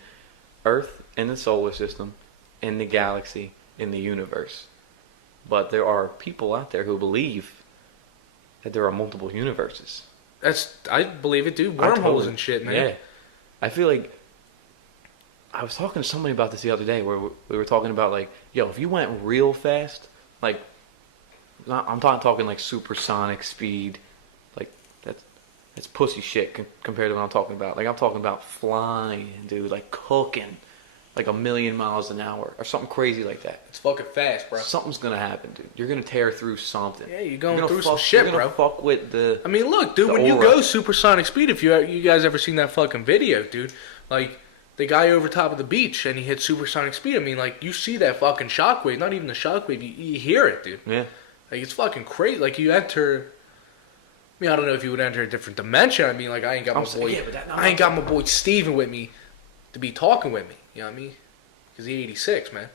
Earth in the solar system, in the galaxy, in the universe. But there are people out there who believe that there are multiple universes. I believe it, dude. Wormholes and shit, man. Yeah. I feel like I was talking to somebody about this the other day where we were talking about, like, yo, if you went real fast, like, I'm talking like supersonic speed, like, that's pussy shit compared to what I'm talking about. Like, I'm talking about flying, dude, like cooking, like 1,000,000 miles an hour or something crazy like that. It's fucking fast, bro. Something's gonna happen, dude. You're gonna tear through something. Yeah, you're going through some shit, bro. Fuck with the. I mean, look, dude. When you go supersonic speed, if you guys ever seen that fucking video, dude, like the guy over top of the beach and he hit supersonic speed. I mean, like, you see that fucking shockwave. Not even the shockwave. You hear it, dude. Yeah. Like, it's fucking crazy. Like, you enter. I mean, I don't know if you would enter a different dimension. I mean, like, I ain't got my boy Steven with me to be talking with me. You know what I mean? Because he's 86, man.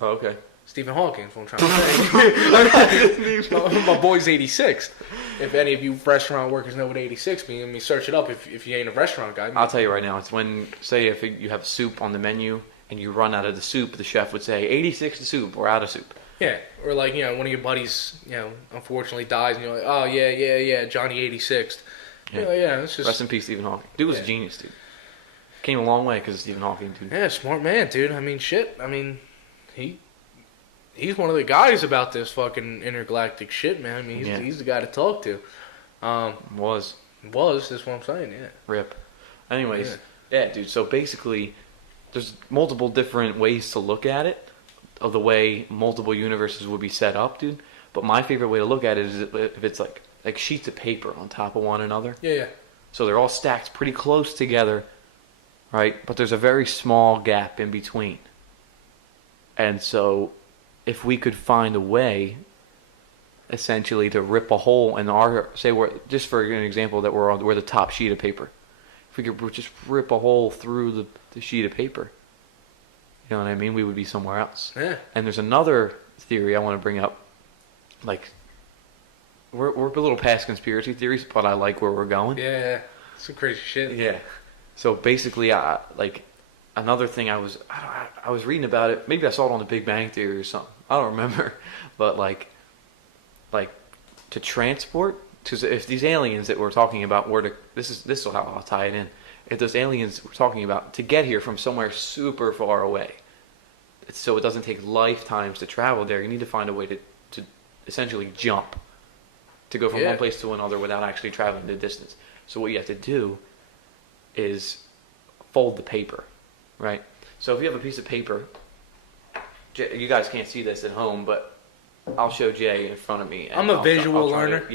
Oh, okay. Stephen Hawking, is what I'm trying to say. My boy's 86. If any of you restaurant workers know what 86 means, I mean, search it up if you ain't a restaurant guy. I'll tell you right now. It's when, say, if you have soup on the menu and you run out of the soup, the chef would say, 86 the soup, we're out of soup. Yeah, or like, one of your buddies, unfortunately dies, and you're like, oh, yeah, Johnny 86th. Yeah, it's just... Rest in peace, Stephen Hawking. Dude was a genius, dude. Came a long way because of Stephen Hawking, dude. Yeah, smart man, dude. I mean, shit. I mean, he's one of the guys about this fucking intergalactic shit, man. I mean, he's the guy to talk to. Was, that's what I'm saying, yeah. Rip. Anyways, yeah, dude, so basically, there's multiple different ways to look at it, of the way multiple universes would be set up, dude. But my favorite way to look at it is if it's like sheets of paper on top of one another. Yeah. So they're all stacked pretty close together, right? But there's a very small gap in between. And so if we could find a way, essentially, to rip a hole in we're, just for an example, that we're the top sheet of paper. If we could just rip a hole through the sheet of paper, you know what I mean? We would be somewhere else. Yeah. And there's another theory I want to bring up. Like, we're a little past conspiracy theories, but I like where we're going. Yeah. Some crazy shit. Yeah. So basically, another thing I was reading about it. Maybe I saw it on the Big Bang Theory or something. I don't remember. But like to transport, because if these aliens that we're talking about were to, this is how I'll tie it in. If those aliens we're talking about to get here from somewhere super far away, so it doesn't take lifetimes to travel there, you need to find a way to essentially jump, to go from one place to another without actually traveling the distance. So what you have to do is fold the paper, right? So if you have a piece of paper, you guys can't see this at home, but I'll show Jay in front of me. I'm a visual learner.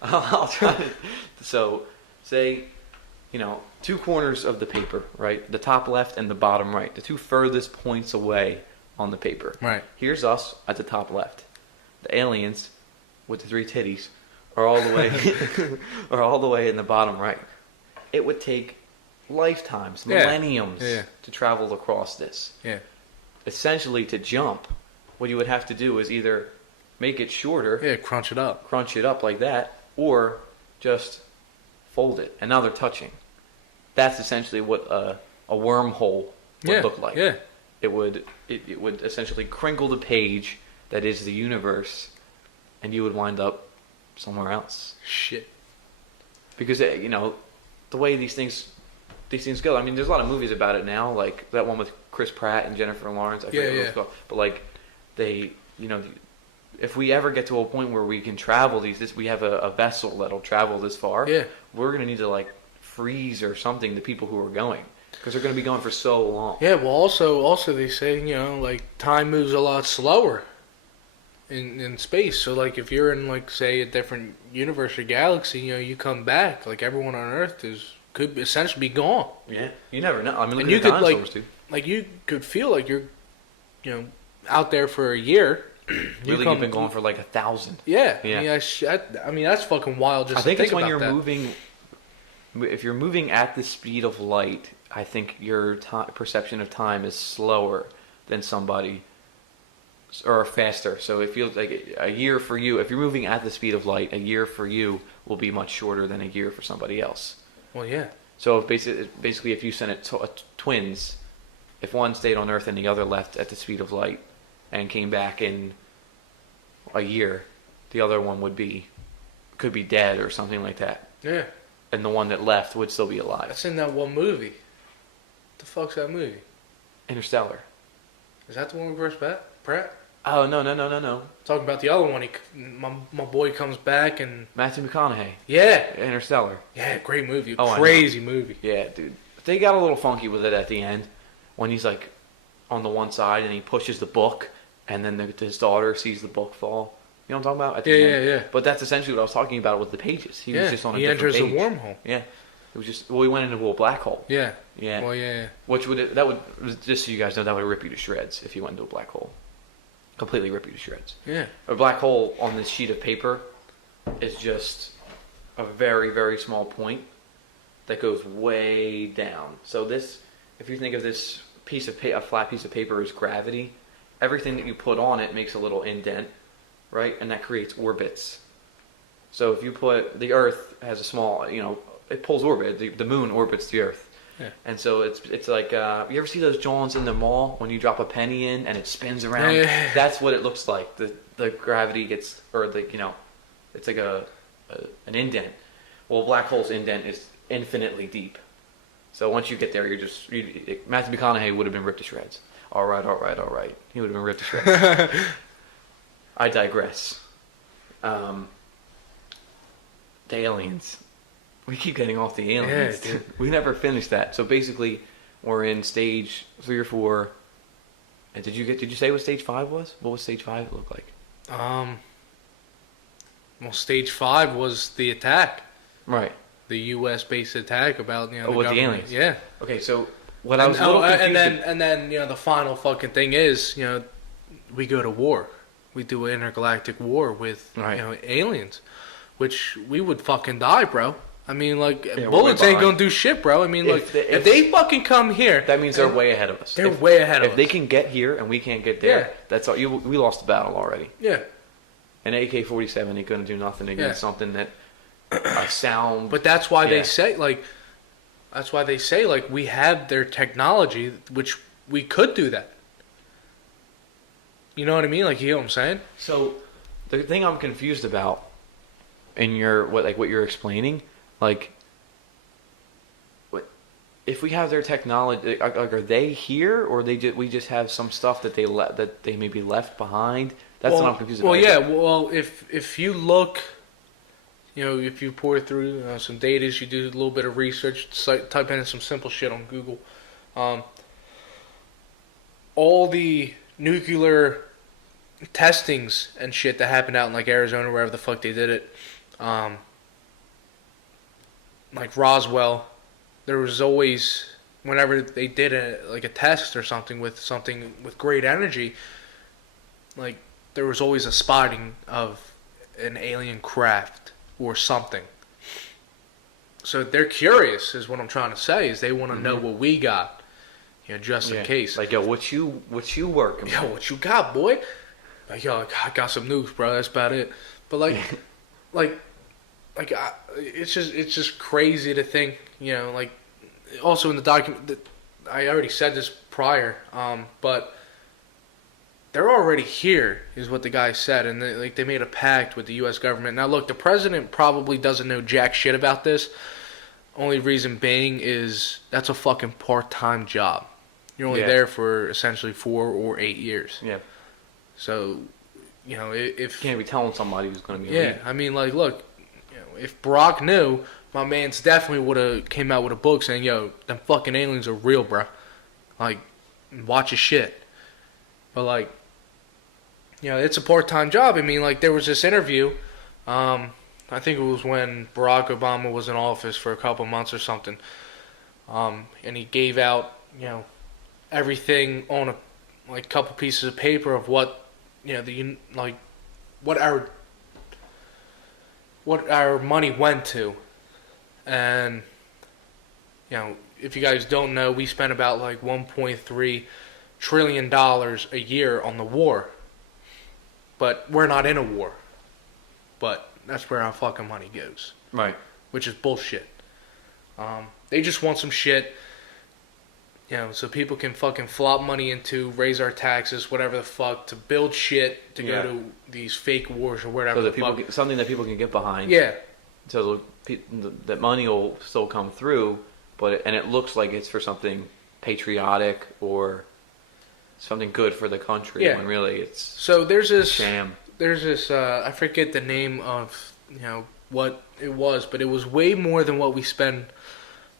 I'll try to. So say, two corners of the paper, right? The top left and the bottom right, the two furthest points away on the paper. Right. Here's us at the top left. The aliens with the 3 titties are all the way in the bottom right. It would take lifetimes, millenniums to travel across this. Yeah. Essentially, to jump, what you would have to do is either make it shorter. Yeah, crunch it up like that, or just fold it. And now they're touching. That's essentially what a wormhole would look like. Yeah. It would essentially crinkle the page that is the universe, and you would wind up somewhere else. Shit. Because the way these things go. I mean, there's a lot of movies about it now, like that one with Chris Pratt and Jennifer Lawrence. I forget what it's called. But like if we ever get to a point where we can travel we have a vessel that'll travel this far. Yeah. We're gonna need to freeze or something the people who are going, because they're gonna be going for so long. Yeah. Well, also they say time moves a lot slower in space. So like if you're in like say a different universe or galaxy, you come back, like everyone on Earth could essentially be gone. Yeah, you never know. I mean, look And at you the could dinosaurs, dude. like you could feel like you're out there for a year. Really, you've been gone for like 1,000. Yeah. Yeah. I mean that's fucking wild. Just I think to it's when you're that. moving. If you're moving at the speed of light, I think your perception of time is slower than somebody, or faster. So it feels like a year for you. If you're moving at the speed of light, a year for you will be much shorter than a year for somebody else. Well, yeah. So basically, if you sent it twins, if one stayed on Earth and the other left at the speed of light, and came back in a year, the other one could be dead or something like that. Yeah. And the one that left would still be alive. That's in that one movie. What the fuck's that movie? Interstellar. Is that the one with Chris Pratt? Oh, no. Talking about the other one. My boy comes back and... Matthew McConaughey. Yeah. Interstellar. Yeah, great movie. Oh, crazy movie. Yeah, dude. They got a little funky with it at the end when he's like on the one side and he pushes the book and then his daughter sees the book fall. You know what I'm talking about? At the end. Yeah. But that's essentially what I was talking about with the pages. He was just on a he different enters page. a wormhole. Yeah. It was just, he went into a black hole. Yeah. Yeah. Well, yeah. Which would, just so you guys know, that would rip you to shreds if you went into a black hole. Completely rip you to shreds. Yeah. A black hole on this sheet of paper is just a very, very small point that goes way down. So this, if you think of this piece of a flat piece of paper as gravity, everything that you put on it makes a little indent, right? And that creates orbits. So if you put, the Earth has a small, it pulls orbit. The moon orbits the Earth. Yeah. And so it's like, you ever see those Johns in the mall when you drop a penny in and it spins around? Yeah. That's what it looks like. The gravity gets, or it's like an indent. Well, a black hole's indent is infinitely deep. So once you get there, Matthew McConaughey would have been ripped to shreds. All right. He would have been ripped to shreds. I digress. The aliens. We keep getting off the aliens. Yeah, dude. We never finished that. So basically, we're in stage 3 or 4. And did you say what stage 5 was? What was stage 5 look like? Well, stage 5 was the attack. Right. The U.S. based attack about the with the government. aliens. Yeah. Okay, so what I was a little confused. And then the final fucking thing is we go to war. We do an intergalactic war with aliens, which we would fucking die, bro. I mean, bullets ain't gonna do shit, bro. I mean, if they fucking come here, that means they're way ahead of us. They're way ahead of us. If they can get here and we can't get there, that's all. We lost the battle already. Yeah. An AK-47 ain't gonna do nothing against something that a sound. But that's why they say we have their technology, which we could do that. You know what I mean? You know what I'm saying? So, the thing I'm confused about in what you're explaining, if we have their technology, are they here, or we just have some stuff that they maybe left behind? That's what I'm confused about. Well, yeah. Well, if you look, if you pour through some data, you do a little bit of research, type in some simple shit on Google. All the nuclear testings and shit that happened out in Arizona, wherever the fuck they did it, Roswell, there was always, whenever they did a test or something with great energy, there was always a spotting of an alien craft or something. So they're curious, is what I'm trying to say, is they want to know what we got, just in case. Yo, what you working? Yo, what you got, boy? Yo, I got some nukes, bro. That's about it. But it's just crazy to think, also in the document, I already said this prior, but they're already here, is what the guy said, and they made a pact with the U.S. government. Now, look, the president probably doesn't know jack shit about this. Only reason being is that's a fucking part-time job. You're only there for essentially 4 or 8 years. Yeah. So, if you can't be telling somebody who's going to be. Yeah, I mean, look, if Barack knew, my man's definitely would have came out with a book saying, "Yo, them fucking aliens are real, bro. Watch your shit." But it's a part-time job. I mean, like, there was this interview, I think it was when Barack Obama was in office for a couple months or something, and he gave out, everything on a couple pieces of paper of what, what our money went to. And, if you guys don't know, we spent about like $1.3 trillion a year on the war. But we're not in a war. But that's where our fucking money goes. Right. Which is bullshit. They just want some shit, so people can fucking flop money into, raise our taxes, whatever the fuck, to build shit, to go to these fake wars or whatever. So that something that people can get behind. Yeah. So that money will still come through, and it looks like it's for something patriotic or something good for the country. Yeah. When really it's there's this sham. There's this I forget the name of what it was, but it was way more than what we spend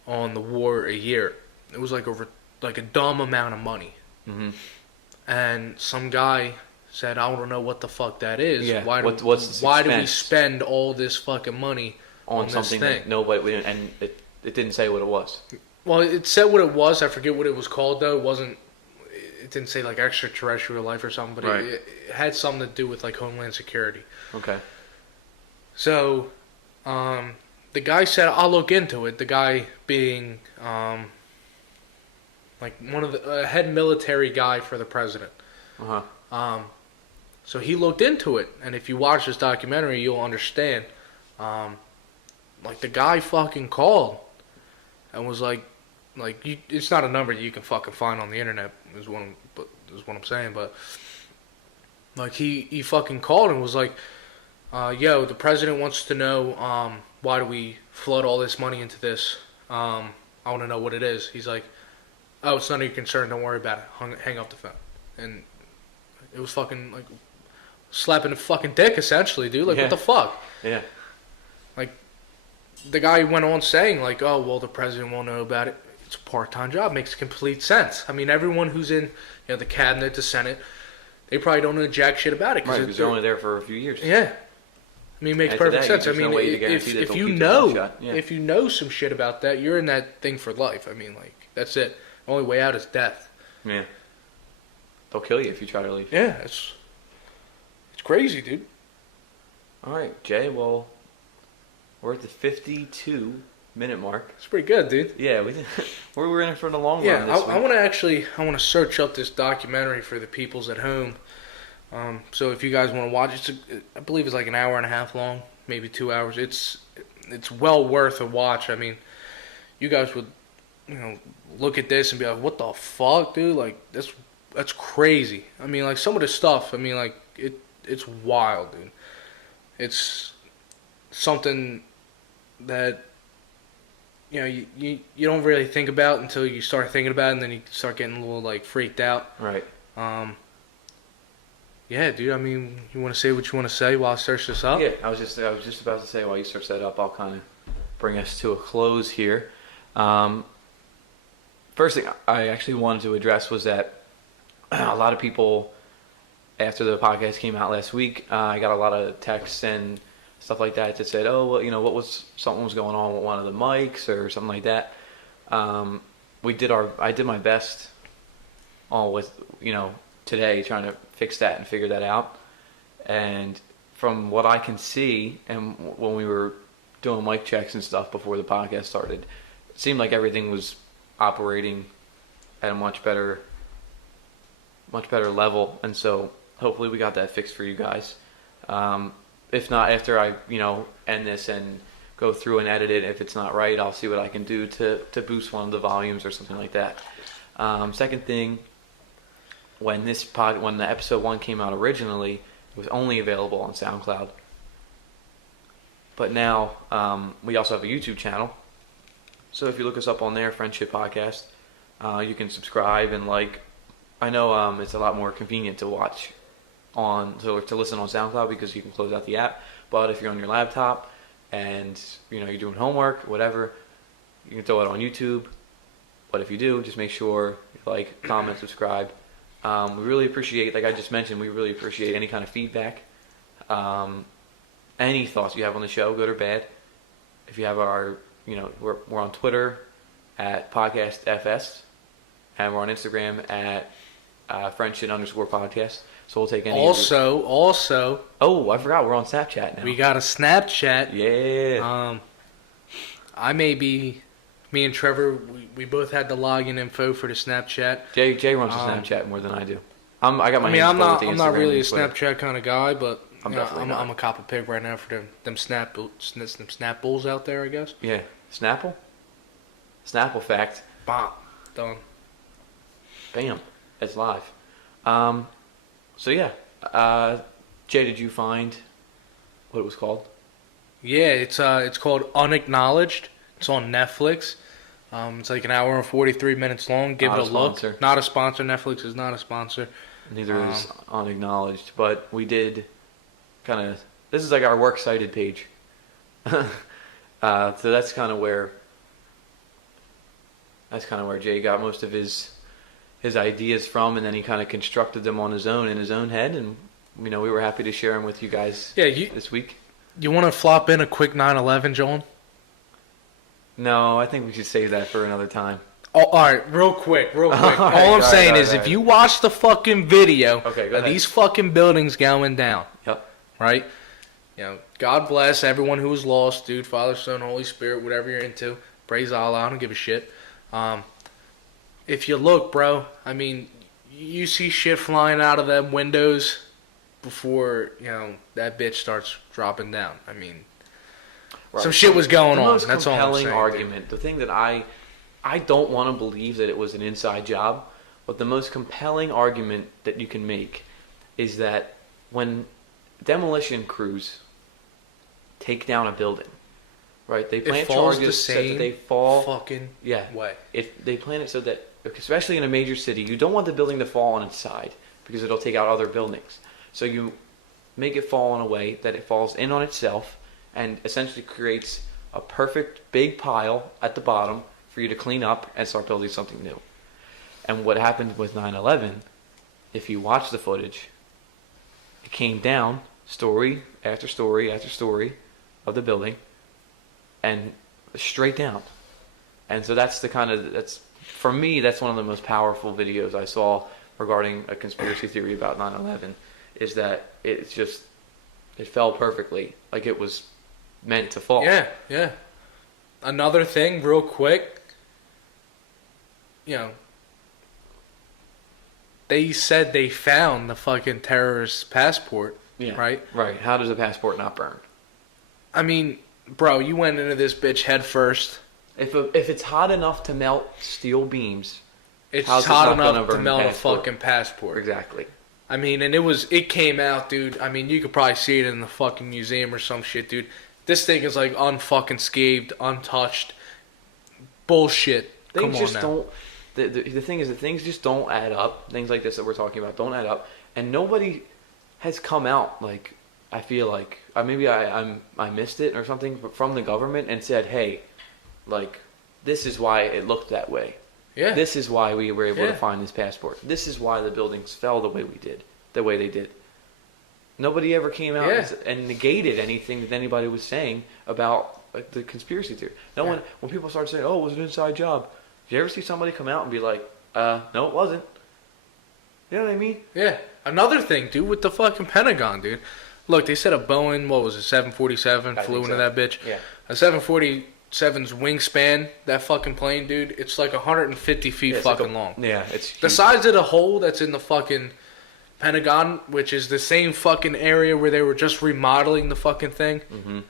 on the war a year. It was like a dumb amount of money. Mm-hmm. And some guy said, "I don't know what the fuck that is. Yeah. Why do we spend all this fucking money on something this thing?" that nobody, and it didn't say what it was. Well, it said what it was. I forget what it was called though. It didn't say like extraterrestrial life or something, but right. it had something to do with like Homeland Security. Okay. So, the guy said, "I'll look into it." The guy being like one of the head military guy for the president. Uh-huh. So he looked into it, and if you watch this documentary, you'll understand. Like the guy fucking called and was like it's not a number you can fucking find on the internet is what I'm saying, but like he fucking called and was like, "Yo, the president wants to know why do we flood all this money into this? I want to know what it is." He's like, "Oh, it's none of your concern. Don't worry about it." Hang up the phone, and it was fucking like slapping a fucking dick, essentially, dude. Like, what the fuck? Yeah. Like, the guy went on saying, like, "Oh, well, the president won't know about it. It's a part-time job." Makes complete sense. I mean, everyone who's in, the cabinet, the Senate, they probably don't know jack shit about it. Right, because they're only there for a few years. Yeah. I mean, it makes perfect sense. I mean, if you know some shit about that, you're in that thing for life. I mean, like, that's it. The only way out is death. Yeah. They'll kill you if you try to leave. Yeah, it's crazy, dude. All right, Jay. Well, we're at the 52-minute mark. It's pretty good, dude. Yeah, we're in it for the long run. Yeah, I want to search up this documentary for the peoples at home. So if you guys want to watch it, I believe it's like an hour and a half long, maybe 2 hours. It's well worth a watch. I mean, you guys would, look at this and be like, "What the fuck, dude? Like, that's crazy." I mean, like, some of the stuff, I mean, like, it's wild, dude. It's something that, you don't really think about until you start thinking about it, and then you start getting a little, like, freaked out. Right. Yeah, dude, I mean, you want to say what you want to say while I search this up? Yeah, I was just about to say, while you search that up, I'll kind of bring us to a close here. First thing I actually wanted to address was that a lot of people, after the podcast came out last week, I got a lot of texts and stuff like that said, "Oh, well, something was going on with one of the mics or something like that." I did my best today trying to fix that and figure that out. And from what I can see, and when we were doing mic checks and stuff before the podcast started, it seemed like everything was operating at a much better level. And so hopefully we got that fixed for you guys. If not, after I end this and go through and edit it, if it's not right, I'll see what I can do to boost one of the volumes or something like that. Second thing, when the episode 1 came out originally, it was only available on SoundCloud. But now we also have a YouTube channel. So if you look us up on there, Friendship Podcast, you can subscribe and like. I know it's a lot more convenient to watch to listen on SoundCloud because you can close out the app. But if you're on your laptop and you're doing homework, whatever, you can throw it on YouTube. But if you do, just make sure you like, comment, subscribe. We really appreciate, like I just mentioned, we really appreciate any kind of feedback. Any thoughts you have on the show, good or bad. If you have our, we're on Twitter at podcastfs, and we're on Instagram at friendshit_podcast. So we'll take any. Also. Oh, I forgot we're on Snapchat now. We got a Snapchat. Yeah. Me and Trevor, we both had the login info for the Snapchat. Jay runs the Snapchat more than I do. I'm not really a Snapchat kind of guy, but I'm a cop a pig right now for them snap bulls out there, I guess. Yeah, Snapple fact. Bop, done. Bam, it's live. So yeah, Jay, did you find what it was called? Yeah, it's called Unacknowledged. It's on Netflix. It's like an hour and 43 minutes long. Give it a look. Not a sponsor. Netflix is not a sponsor. Neither is Unacknowledged, but we did kind of. This is like our works cited page. So that's kind of where Jay got most of his ideas from, and then he kind of constructed them on his own in his own head, and we were happy to share them with you guys. This week. You want to flop in a quick 9/11, Joel? No, I think we should save that for another time. Oh, all right, real quick. All I'm saying is, if you watch the fucking video of these fucking buildings going down, yep, right? God bless everyone who was lost, dude. Father, Son, Holy Spirit, whatever you're into. Praise Allah. I don't give a shit. If you look, bro, I mean, you see shit flying out of them windows before that bitch starts dropping down. I mean. Right. Some shit was going on. That's all I'm saying. The most compelling argument, the thing that I don't want to believe that it was an inside job, but the most compelling argument that you can make is that when demolition crews take down a building, right? They plant charges so that they fall fucking way. If they plan it so that, especially in a major city, you don't want the building to fall on its side because it'll take out other buildings. So you make it fall in a way that it falls in on itself, and essentially creates a perfect big pile at the bottom for you to clean up and start building something new. And what happened with 9/11, if you watch the footage, it came down story after story after story of the building, and straight down. And so for me, that's one of the most powerful videos I saw regarding a conspiracy theory about 9/11, is that it fell perfectly, like it was meant to fall. Yeah. Another thing, real quick. They said they found the fucking terrorist's passport. Yeah. Right? Right. How does a passport not burn? I mean, bro, you went into this bitch head first. If it's hot enough to melt steel beams, it's hot enough to melt a fucking passport. Exactly. I mean, and it came out, dude. I mean, you could probably see it in the fucking museum or some shit, dude. This thing is like unfucking scathed, untouched. Bullshit. Come on now. The thing is that things just don't add up. Things like this that we're talking about don't add up, and nobody has come out, like, I feel like maybe I missed it or something, but from the government and said, hey, like, this is why it looked that way. Yeah. This is why we were able to find this passport. This is why the buildings fell the way they did. Nobody ever came out and negated anything that anybody was saying about, like, the conspiracy theory. No one, when people started saying, "Oh, it was an inside job," did you ever see somebody come out and be like, "No, it wasn't"? You know what I mean? Yeah. Another thing, dude, with the fucking Pentagon, dude. Look, they said a Boeing, 747 flew into that bitch. Yeah. A 747's wingspan, that fucking plane, dude, it's like 150 feet fucking long. Yeah, it's huge. The size of the hole that's in the fucking Pentagon, which is the same fucking area where they were just remodeling the fucking thing. Mm-hmm.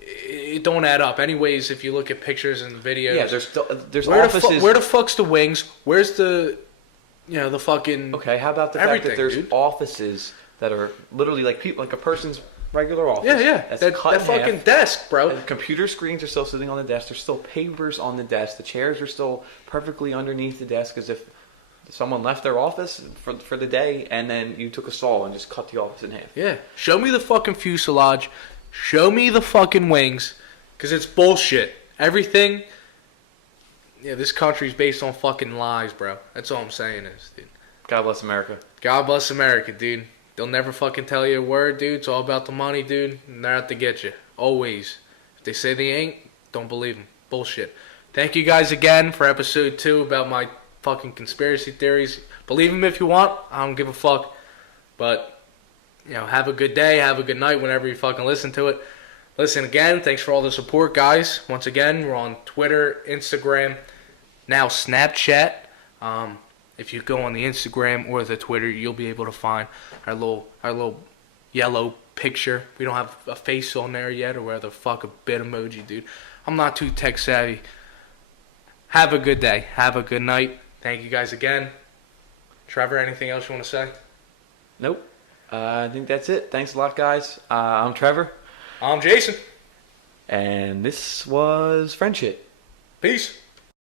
It don't add up. Anyways, if you look at pictures and videos. Yeah, there's offices. Where the fuck's the wings? Where's the fucking. Okay, how about the fact that there's offices that are literally like a person's regular office. Yeah. That fucking desk, bro. And the computer screens are still sitting on the desk. There's still papers on the desk. The chairs are still perfectly underneath the desk, as if someone left their office for the day, and then you took a saw and just cut the office in half. Yeah. Show me the fucking fuselage. Show me the fucking wings. Because it's bullshit. Everything. Yeah, this country's based on fucking lies, bro. That's all I'm saying is, dude. God bless America. God bless America, dude. They'll never fucking tell you a word, dude. It's all about the money, dude. And they're out to get you. Always. If they say they ain't, don't believe them. Bullshit. Thank you guys again for episode 2 about my fucking conspiracy theories. Believe them if you want. I don't give a fuck. But, have a good day. Have a good night whenever you fucking listen to it. Listen, again, thanks for all the support, guys. Once again, we're on Twitter, Instagram, now Snapchat. If you go on the Instagram or the Twitter, you'll be able to find our little yellow picture. We don't have a face on there yet, or whatever the fuck, a bit emoji, dude. I'm not too tech savvy. Have a good day. Have a good night. Thank you guys again. Trevor, anything else you want to say? Nope. I think that's it. Thanks a lot, guys. I'm Trevor. I'm Jason. And this was Friendship. Peace.